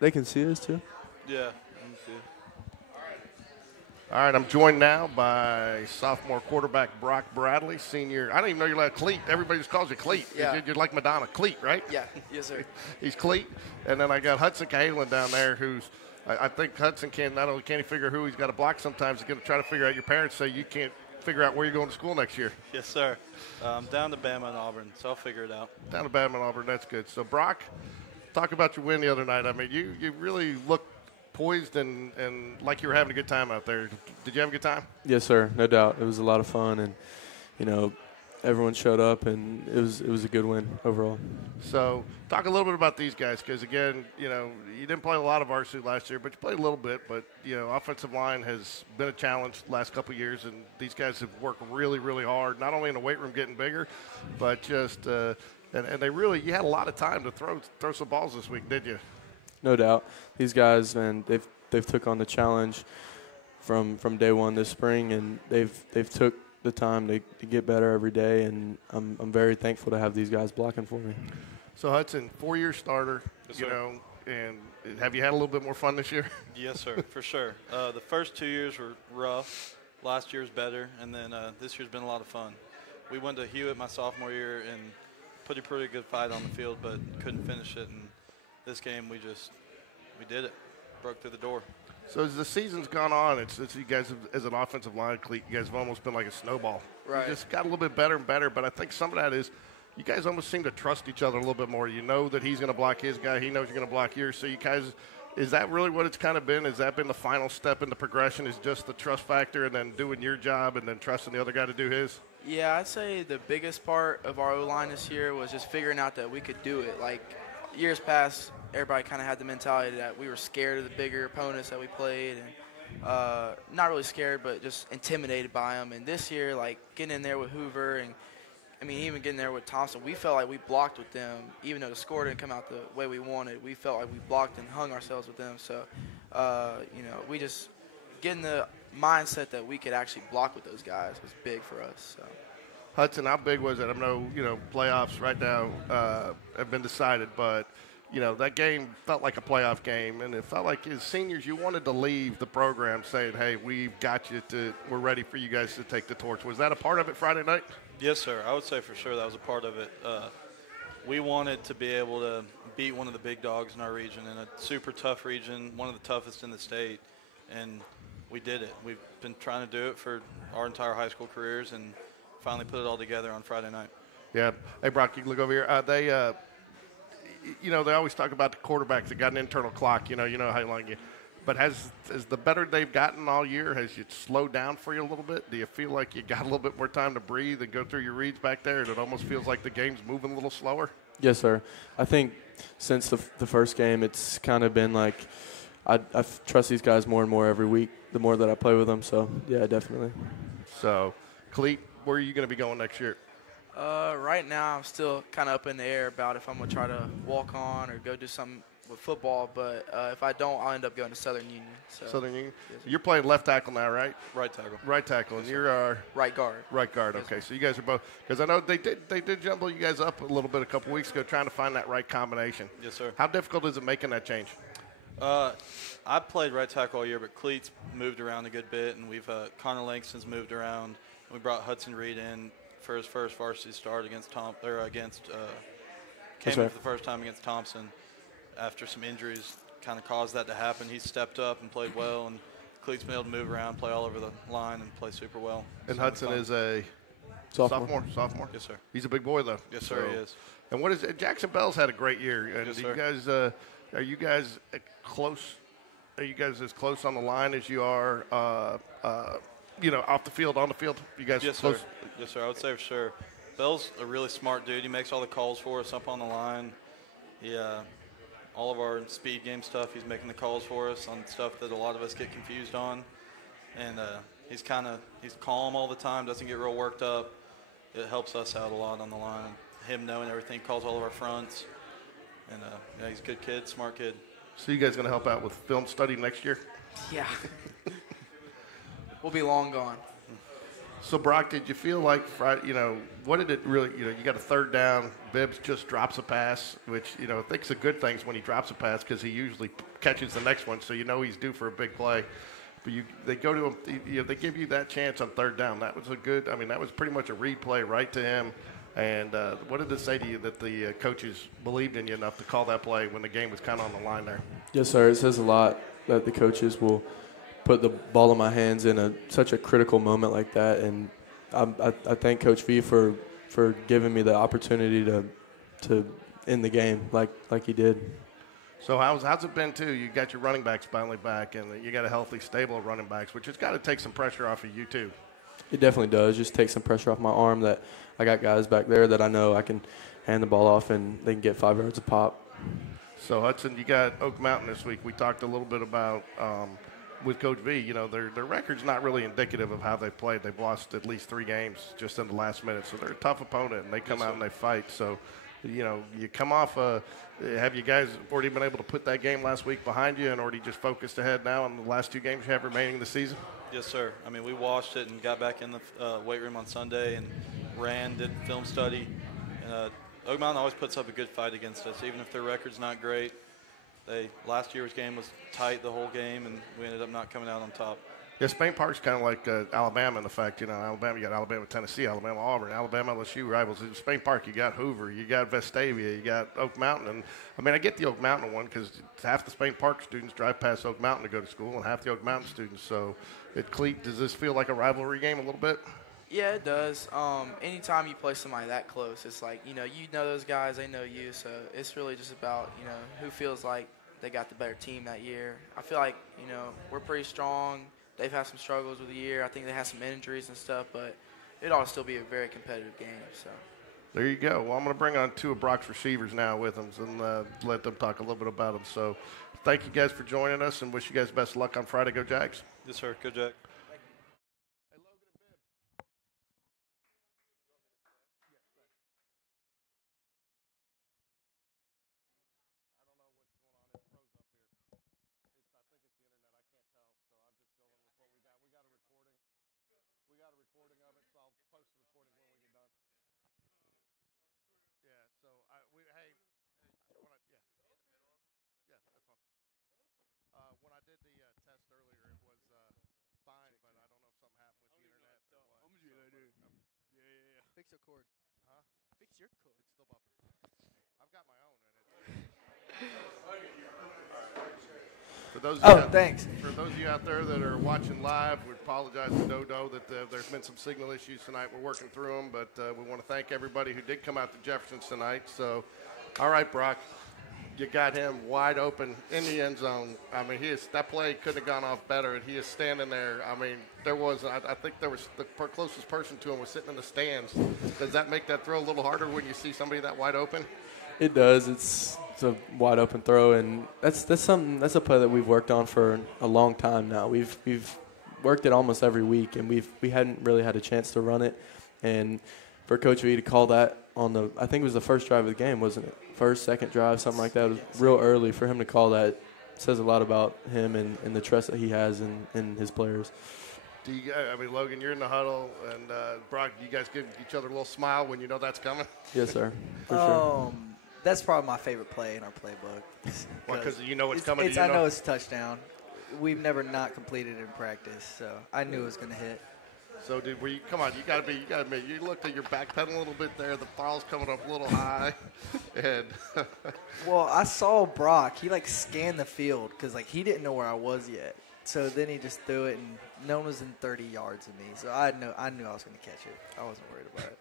They can see us too? Yeah, I can see. All right, I'm joined now by sophomore quarterback Brock Bradley, senior. I didn't even know you're like Cleat. Everybody just calls you Cleat. Yeah. You're like Madonna. Cleat, right? Yeah, yes, sir. He's Cleat. And then I got Hudson Cahalan down there who's I think Hudson not only can he figure who he's got to block sometimes, he's going to try to figure out your parents say you can't figure out where you're going to school next year. Yes, sir. Down to Bama and Auburn, so I'll figure it out. Down to Bama and Auburn, that's good. So, Brock, talk about your win the other night. I mean, you really looked poised and like you were having a good time out there. Did you have a good time? Yes, sir. No doubt. It was a lot of fun, and, everyone showed up, and it was a good win overall. So talk a little bit about these guys because, again, you didn't play a lot of varsity last year, but you played a little bit. But, offensive line has been a challenge the last couple of years, and these guys have worked really, really hard, not only in the weight room getting bigger, but just and they really – you had a lot of time to throw some balls this week, did you? No doubt. These guys, man, they've took on the challenge from day one this spring, and they've took – the time to get better every day, and I'm very thankful to have these guys blocking for me. So Hudson, 4-year starter, Yes, and have you had a little bit more fun this year? Yes, sir, for sure. The first 2 years were rough. Last year's better, and then this year's been a lot of fun. We went to Hewitt my sophomore year and put a pretty good fight on the field, but couldn't finish it. And this game, we did it, broke through the door. So as the season's gone on, it's you guys have, as an offensive line, Cleat, you guys have almost been like a snowball. Right. You just got a little bit better and better, but I think some of that is you guys almost seem to trust each other a little bit more. You know that he's going to block his guy. He knows you're going to block yours. So you guys Is that really what it's kind of been? Has that been the final step in the progression, is just the trust factor and then doing your job and then trusting the other guy to do his? Yeah, I'd say the biggest part of our O-line this year was just figuring out that we could do it. Like, years past, everybody kind of had the mentality that we were scared of the bigger opponents that we played, and not really scared, but just intimidated by them. And this year, like, getting in there with Hoover and, even getting there with Thompson, we felt like we blocked with them. Even though the score didn't come out the way we wanted, we felt like we blocked and hung ourselves with them. So, we just getting the mindset that we could actually block with those guys was big for us. So. Hudson, how big was it? I know, playoffs right now have been decided, but, that game felt like a playoff game, and it felt like as seniors you wanted to leave the program saying, hey, we've got you we're ready for you guys to take the torch. Was that a part of it Friday night? Yes, sir. I would say for sure that was a part of it. We wanted to be able to beat one of the big dogs in our region, in a super tough region, one of the toughest in the state, and we did it. We've been trying to do it for our entire high school careers and finally put it all together on Friday night. Yeah. Hey, Brock, you can look over here. They always talk about the quarterbacks that got an internal clock, how long but has the better they've gotten all year, has it slowed down for you a little bit? Do you feel like you got a little bit more time to breathe and go through your reads back there, and it almost feels like the game's moving a little slower? Yes, sir. I think since the first game, it's kind of been like I trust these guys more and more every week, the more that I play with them. So, yeah, definitely. So, Cleet, where are you going to be going next year? Right now, I'm still kind of up in the air about if I'm going to try to walk on or go do something with football. But if I don't, I'll end up going to Southern Union. So. Southern Union? Yes, you're playing left tackle now, right? Right tackle. Right tackle. And you're right guard. Right guard, okay. So you guys are both – because I know they did jumble you guys up a little bit a couple weeks ago trying to find that right combination. Yes, sir. How difficult is it making that change? I played right tackle all year, but Cleats moved around a good bit, and we've Connor Langston's moved around. We brought Hudson Reed in for his first varsity start came in for the first time against Thompson after some injuries kind of caused that to happen. He stepped up and played well, and Cleats been able to move around, play all over the line, and play super well. And Hudson is a sophomore. Yes, sir. He's a big boy, though. Yes, sir, he is. And what is it? Jackson Bell's had a great year. Yes, sir. Are you guys close? Are you guys as close on the line as you are, off the field, on the field? You guys yes, close? Sir. Yes, sir. I would say for sure. Bell's a really smart dude. He makes all the calls for us up on the line. All of our speed game stuff, he's making the calls for us on stuff that a lot of us get confused on. And he's calm all the time, doesn't get real worked up. It helps us out a lot on the line. Him knowing everything, calls all of our fronts. And he's a good kid, smart kid. So you guys going to help out with film study next year? Yeah. We'll be long gone. So, Brock, did you feel like Friday, what did it really, you got a third down, Bibbs just drops a pass, which, I think is a good thing when he drops a pass because he usually catches the next one, so he's due for a big play. But they go to him, they give you that chance on third down. That was that was pretty much a read play right to him. And what did it say to you that the coaches believed in you enough to call that play when the game was kind of on the line there? Yes, sir. It says a lot that the coaches will put the ball in my hands in such a critical moment like that. And I thank Coach V for giving me the opportunity to end the game like he did. So how's it been, too? You got your running backs finally back, and you got a healthy, stable running backs, which has got to take some pressure off of you, too. It definitely does. Just take some pressure off my arm that I got guys back there that I know I can hand the ball off and they can get 5 yards a pop. So, Hudson, you got Oak Mountain this week. We talked a little bit about with Coach V, their record's not really indicative of how they've played. They've lost at least 3 games just in the last minute. So they're a tough opponent, and they come out and they fight. So, you come off have you guys already been able to put that game last week behind you and already just focused ahead now on the last 2 games you have remaining in the season? Yes, sir. We watched it and got back in the weight room on Sunday and did film study. And Oak Mountain always puts up a good fight against us, even if their record's not great. Last year's game was tight the whole game, and we ended up not coming out on top. Yeah, Spain Park's kind of like Alabama in the fact, Alabama, you got Alabama, Tennessee, Alabama, Auburn, Alabama, LSU rivals. In Spain Park, you got Hoover, you got Vestavia, you got Oak Mountain. And, I get the Oak Mountain one because half the Spain Park students drive past Oak Mountain to go to school and half the Oak Mountain students. So, does this feel like a rivalry game a little bit? Yeah, it does. Anytime you play somebody that close, it's like, you know those guys, they know you. So it's really just about, who feels like they got the better team that year. I feel like, we're pretty strong. They've had some struggles with the year. I think they had some injuries and stuff, but it ought to still be a very competitive game. So There you go. Well, I'm going to bring on two of Brock's receivers now with them and let them talk a little bit about them. So thank you guys for joining us and wish you guys best of luck on Friday. Go Jags. Yes, sir. Go Jags. Fix your cord. Huh? Fix your cord. It's still buffering. I've got my own. For those of you out there that are watching live, we apologize to Dodo that there's been some signal issues tonight. We're working through them, but we want to thank everybody who did come out to Jefferson's tonight. So, all right, Brock, you got him wide open in the end zone. I mean, that play couldn't have gone off better, and he is standing there. I mean, I think there was the closest person to him was sitting in the stands. Does that make that throw a little harder when you see somebody that wide open? It does. It's a wide open throw, and that's a play that we've worked on for a long time now. We've worked it almost every week, and we hadn't really had a chance to run it. And for Coach V to call that on I think it was the first drive of the game, wasn't it? First, second drive, something like that. It was real early. For him to call that says a lot about him and the trust that he has in his players. Logan, you're in the huddle, and Brock, you guys give each other a little smile when you know that's coming? Yes, sir. For sure. That's probably my favorite play in our playbook. Because you know it's coming. I know it's a touchdown. We've never not completed in practice, so I knew it was going to hit. So, dude, come on, you got to admit, you looked at your back pedal a little bit there. The ball's coming up a little high. And well, I saw Brock. He, scanned the field because, he didn't know where I was yet. So then he just threw it, and no one was in 30 yards of me. So I knew I was going to catch it. I wasn't worried about it.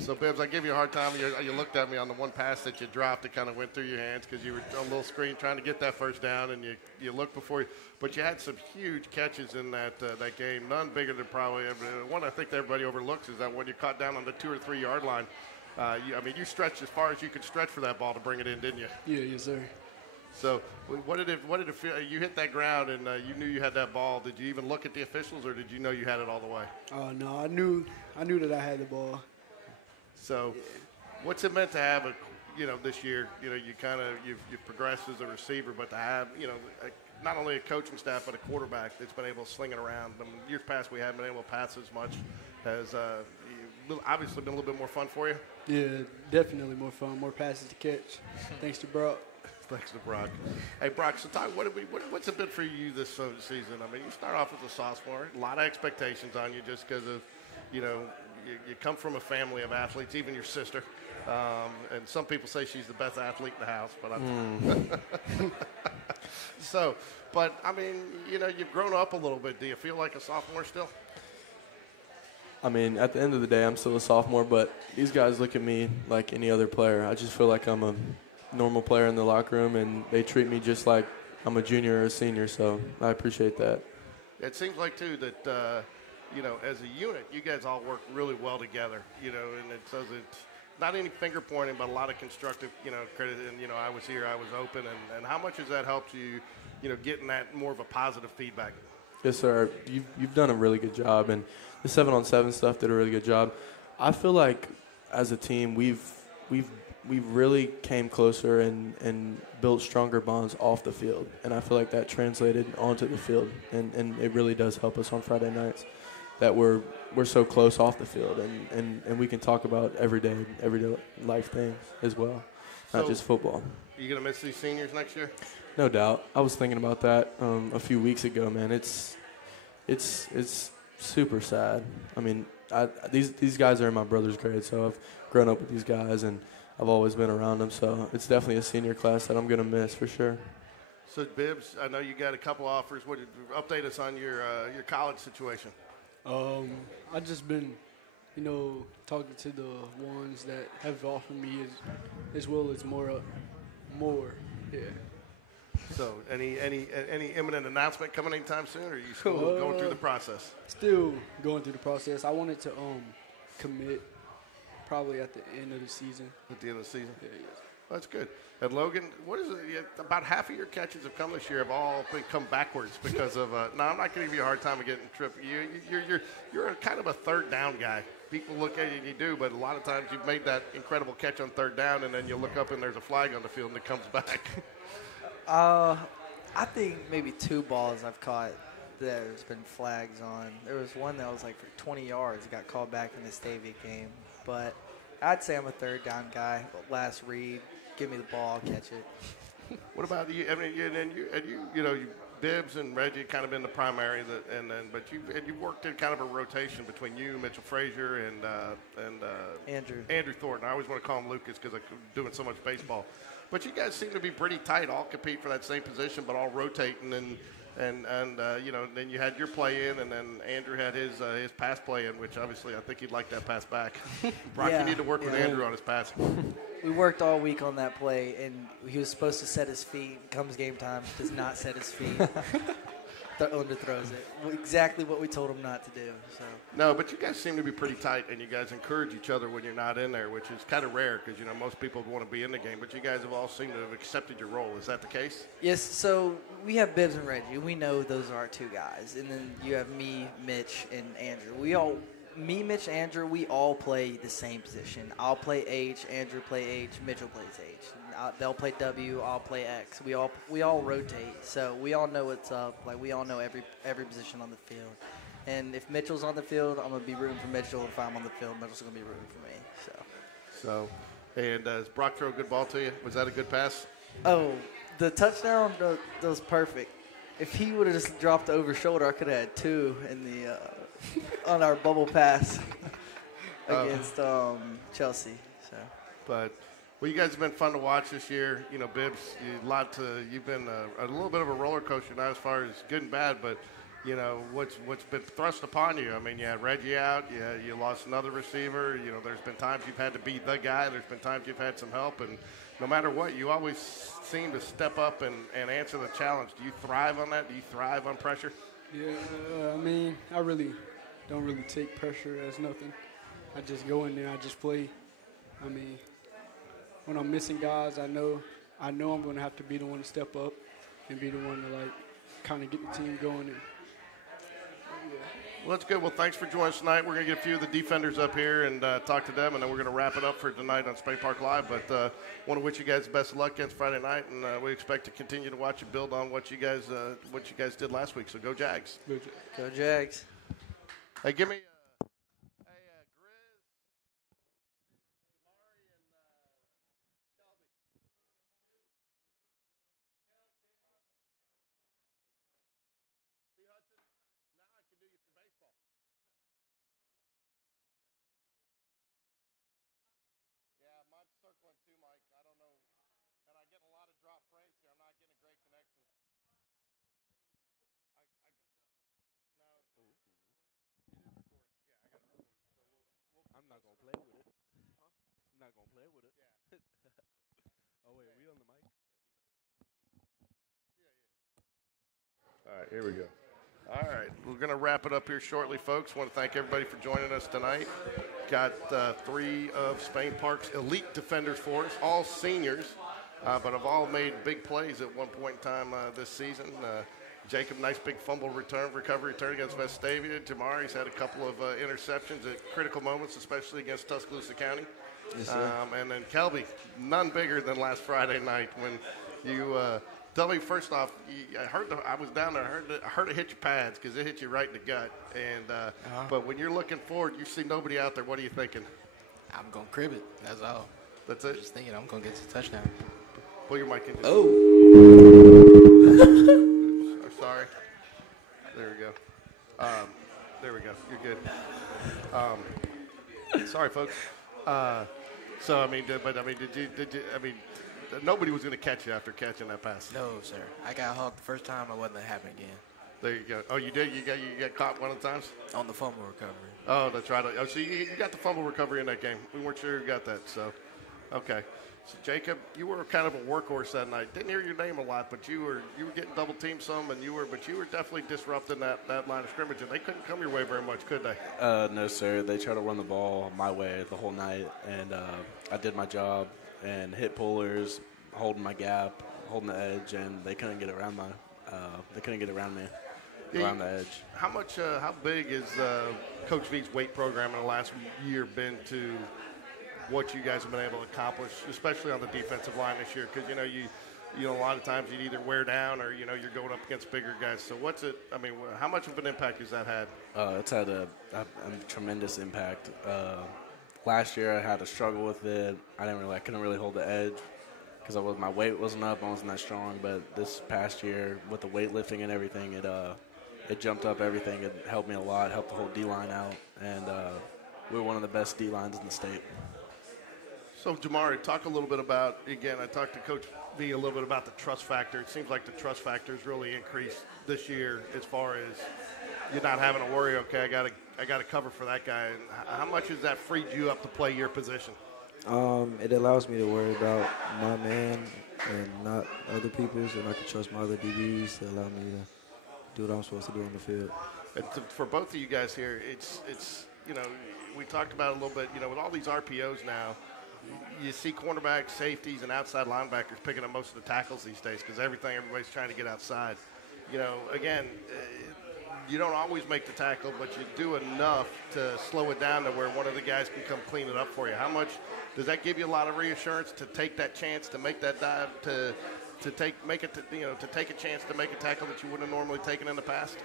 So, Bibbs, I gave you a hard time. You looked at me on the one pass that you dropped. It kind of went through your hands because you were on a little screen trying to get that first down, and you looked before you. But you had some huge catches in that game, none bigger than probably one I think everybody overlooks is that when you caught down on the 2 or 3 yard line, you stretched as far as you could stretch for that ball to bring it in, didn't you? Yeah, yes, sir. So what did it feel? You hit that ground and you knew you had that ball. Did you even look at the officials, or did you know you had it all the way? No, I knew that I had the ball. So, what's it meant to have this year? You've progressed as a receiver, but to have not only a coaching staff but a quarterback that's been able to sling it around. Years past we haven't been able to pass as much. Has obviously been a little bit more fun for you? Yeah, definitely more fun, more passes to catch. Thanks to Brock. Thanks to Brock. Hey, Brock, so talk, what's it been for you this season? I mean, you start off as a sophomore, a lot of expectations on you just because of, you come from a family of athletes, even your sister. And some people say she's the best athlete in the house, but you've grown up a little bit. Do you feel like a sophomore still? I mean, at the end of the day, I'm still a sophomore, but these guys look at me like any other player. I just feel like I'm a normal player in the locker room, and they treat me just like I'm a junior or a senior, so I appreciate that. It seems like, too, that, as a unit, you guys all work really well together, and it says it's not any finger pointing, but a lot of constructive, credit. And, I was here, I was open. And how much has that helped you, getting that more of a positive feedback? Yes, sir. You've done a really good job, and the 7-on-7 stuff did a really good job. I feel like as a team, we've really came closer and built stronger bonds off the field, and I feel like that translated onto the field, and it really does help us on Friday nights that we're so close off the field, and we can talk about everyday life things as well, not just football. Are you going to miss these seniors next year? No doubt. I was thinking about that a few weeks ago, man. It's super sad. I mean, these guys are in my brother's grade, so I've grown up with these guys, and I've always been around them. So it's definitely a senior class that I'm going to miss for sure. So, Bibbs, I know you got a couple offers. Update us on your college situation. I've just been, talking to the ones that have offered me as well as more, yeah. So any imminent announcement coming anytime soon, or are you still going through the process? Still going through the process. I wanted to commit probably at the end of the season. At the end of the season? Yeah. That's good. And Logan, what is it? About half of your catches have come this year have all come backwards because of. No, I'm not going to give you a hard time of getting tripped. You're a kind of a third down guy. People look at you and you do, but a lot of times you've made that incredible catch on third down, and then you look up and there's a flag on the field and it comes back. I think maybe 2 balls I've caught there's been flags on. There was one that was like for 20 yards. It got called back in the Stavia game. But I'd say I'm a third down guy. Last read, give me the ball, catch it. What about you? I mean, you Bibbs and Reggie kind of been the primary, but you've worked in kind of a rotation between you, Mitchell Frazier, and Andrew Thornton. I always want to call him Lucas because I'm doing so much baseball. But you guys seem to be pretty tight. All compete for that same position, but all rotating and then you had your play in, and then Andrew had his pass play in, which obviously I think he'd like that pass back. Brock, you need to work with Andrew on his passing. We worked all week on that play, and he was supposed to set his feet. Comes game time, does not set his feet. Underthrows it. Exactly what we told him not to do. So. No, but you guys seem to be pretty tight, and you guys encourage each other when you're not in there, which is kind of rare because, most people want to be in the game, but you guys have all seemed to have accepted your role. Is that the case? Yes, so we have Bibbs and Reggie. We know those are our 2 guys. And then you have me, Mitch, and Andrew. Mitch, Andrew, we all play the same position. I'll play H, Andrew play H, Mitchell plays H. They'll play W, I'll play X. We all rotate, so we all know what's up. Like, we all know every position on the field. And if Mitchell's on the field, I'm gonna be rooting for Mitchell. If I'm on the field, Mitchell's gonna be rooting for me. So, and does Brock throw a good ball to you? Was that a good pass? Oh, the touchdown that was perfect. If he would have just dropped the over shoulder, I could have had 2 in the on our bubble pass against Chelsea. So, but. Well, you guys have been fun to watch this year. Bibbs, you've been a little bit of a roller coaster, not as far as good and bad, but, what's been thrust upon you. I mean, you had Reggie out, you lost another receiver. There's been times you've had to be the guy. There's been times you've had some help, and no matter what, you always seem to step up and answer the challenge. Do you thrive on that? Do you thrive on pressure? Yeah, I mean, I really don't really take pressure as nothing. I just go in there, I just play. I mean, when I'm missing guys, I know I'm going to have to be the one to step up and be the one to, kind of get the team going. Well, that's good. Well, thanks for joining us tonight. We're going to get a few of the defenders up here and talk to them, and then we're going to wrap it up for tonight on Spain Park Live. But want to wish you guys the best of luck against Friday night, and we expect to continue to watch you build on what you guys did last week. So go Jags. Go Jags. Hey, give me. All right, here we go. All right, we're going to wrap it up here shortly, folks. Want to thank everybody for joining us tonight. Got 3 of Spain Park's elite defenders for us, all seniors, but have all made big plays at one point in time this season. Jacob, nice big fumble recovery return against Vestavia. Jamari's had a couple of interceptions at critical moments, especially against Tuscaloosa County. Yes, sir. And then Kelby, none bigger than last Friday night when you tell me first off. I was down there. I heard it hit your pads because it hit you right in the gut. And but when you're looking forward, you see nobody out there. What are you thinking? I'm gonna crib it. That's all. That's it. Just thinking I'm gonna get to the touchdown. Pull your mic in. Oh. Sorry. There we go. There we go. You're good. Sorry, folks. So I mean, did you? I mean, nobody was going to catch you after catching that pass. No, sir. I got hugged the first time. I wasn't going to happen again. There you go. Oh, you did? You got caught one of the times? On the fumble recovery. Oh, that's right. Oh, so you got the fumble recovery in that game. We weren't sure you got that. So, Okay. So Jacob, you were kind of a workhorse that night. Didn't hear your name a lot, but you were getting double teamed some, and you were definitely disrupting that line of scrimmage, and they couldn't come your way very much, could they? No, sir. They tried to run the ball my way the whole night, and I did my job and hit pullers, holding my gap, holding the edge, and they couldn't get around me. Around the edge. How big is Coach V's weight program in the last year been to what you guys have been able to accomplish, especially on the defensive line this year? Because you know a lot of times you'd either wear down or you're going up against bigger guys. So how much of an impact has that had? It's had a tremendous impact. Last year I had a struggle with it. I couldn't really hold the edge because my weight wasn't up. I wasn't that strong. But this past year with the weightlifting and everything, it jumped up everything. It helped me a lot. Helped the whole D line out, and we were one of the best D lines in the state. So, Jamari, talk a little bit about, again, I talked to Coach V a little bit about the trust factor. It seems like the trust factor has really increased this year as far as you're not having to worry, okay, I got to cover for that guy. And how much has that freed you up to play your position? It allows me to worry about my man and not other people's, and I can trust my other DBs to allow me to do what I'm supposed to do on the field. And for both of you guys here, it's we talked about it a little bit, with all these RPOs now, you see cornerbacks, safeties, and outside linebackers picking up most of the tackles these days because everybody's trying to get outside. Again, you don't always make the tackle, but you do enough to slow it down to where one of the guys can come clean it up for you. How much does that give you a lot of reassurance to take that chance, to make that dive, to take a chance to make a tackle that you wouldn't have normally taken in the past?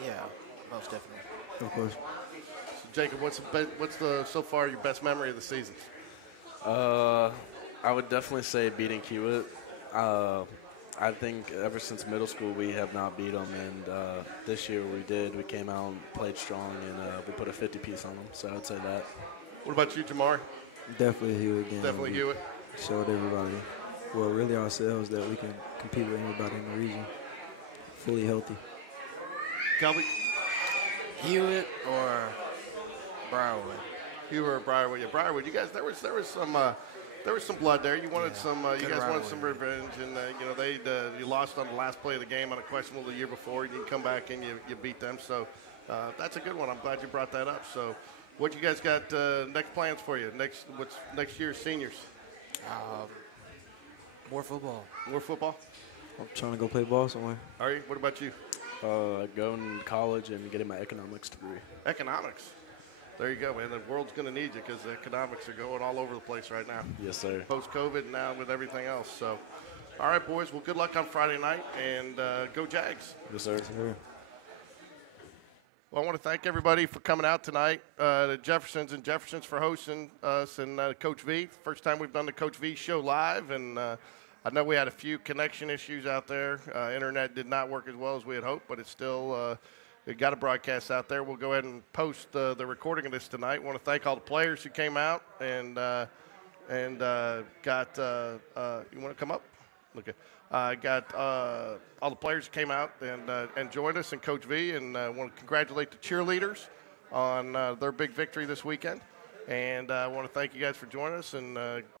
Yeah, most definitely. Of course. So Jacob, what's so far your best memory of the season? I would definitely say beating Hewitt. I think ever since middle school we have not beat them, and this year we did. We came out and played strong, and we put a 50-piece on them, so I'd say that. What about you, Jamari? Definitely Hewitt again. Definitely Hewitt. Showed everybody, really ourselves, that we can compete with anybody in the region, fully healthy. Kelby? Hewitt or Briarwood? Hewitt or Briarwood? Yeah, Briarwood. You guys, there was some blood there. You wanted you guys wanted some revenge, and you lost on the last play of the game on a questionable the year before. You come back and you beat them. So that's a good one. I'm glad you brought that up. So, what you guys got next plans for you? What's next year's seniors? More football. More football? I'm trying to go play ball somewhere. Are you? What about you? Going to college and getting my economics degree. Economics. There you go, man. The world's going to need you because the economics are going all over the place right now. Yes, sir. Post-COVID and now with everything else. So, all right, boys. Well, good luck on Friday night, and go Jags. Yes, sir. Well, I want to thank everybody for coming out tonight, the Jeffersons for hosting us, and Coach V. First time we've done the Coach V show live, and I know we had a few connection issues out there. Internet did not work as well as we had hoped, but it's still we got a broadcast out there. We'll go ahead and post the recording of this tonight. I want to thank all the players who came out and got you want to come up? Okay. Got all the players who came out and joined us, and Coach V, and I want to congratulate the cheerleaders on their big victory this weekend. And I want to thank you guys for joining us, and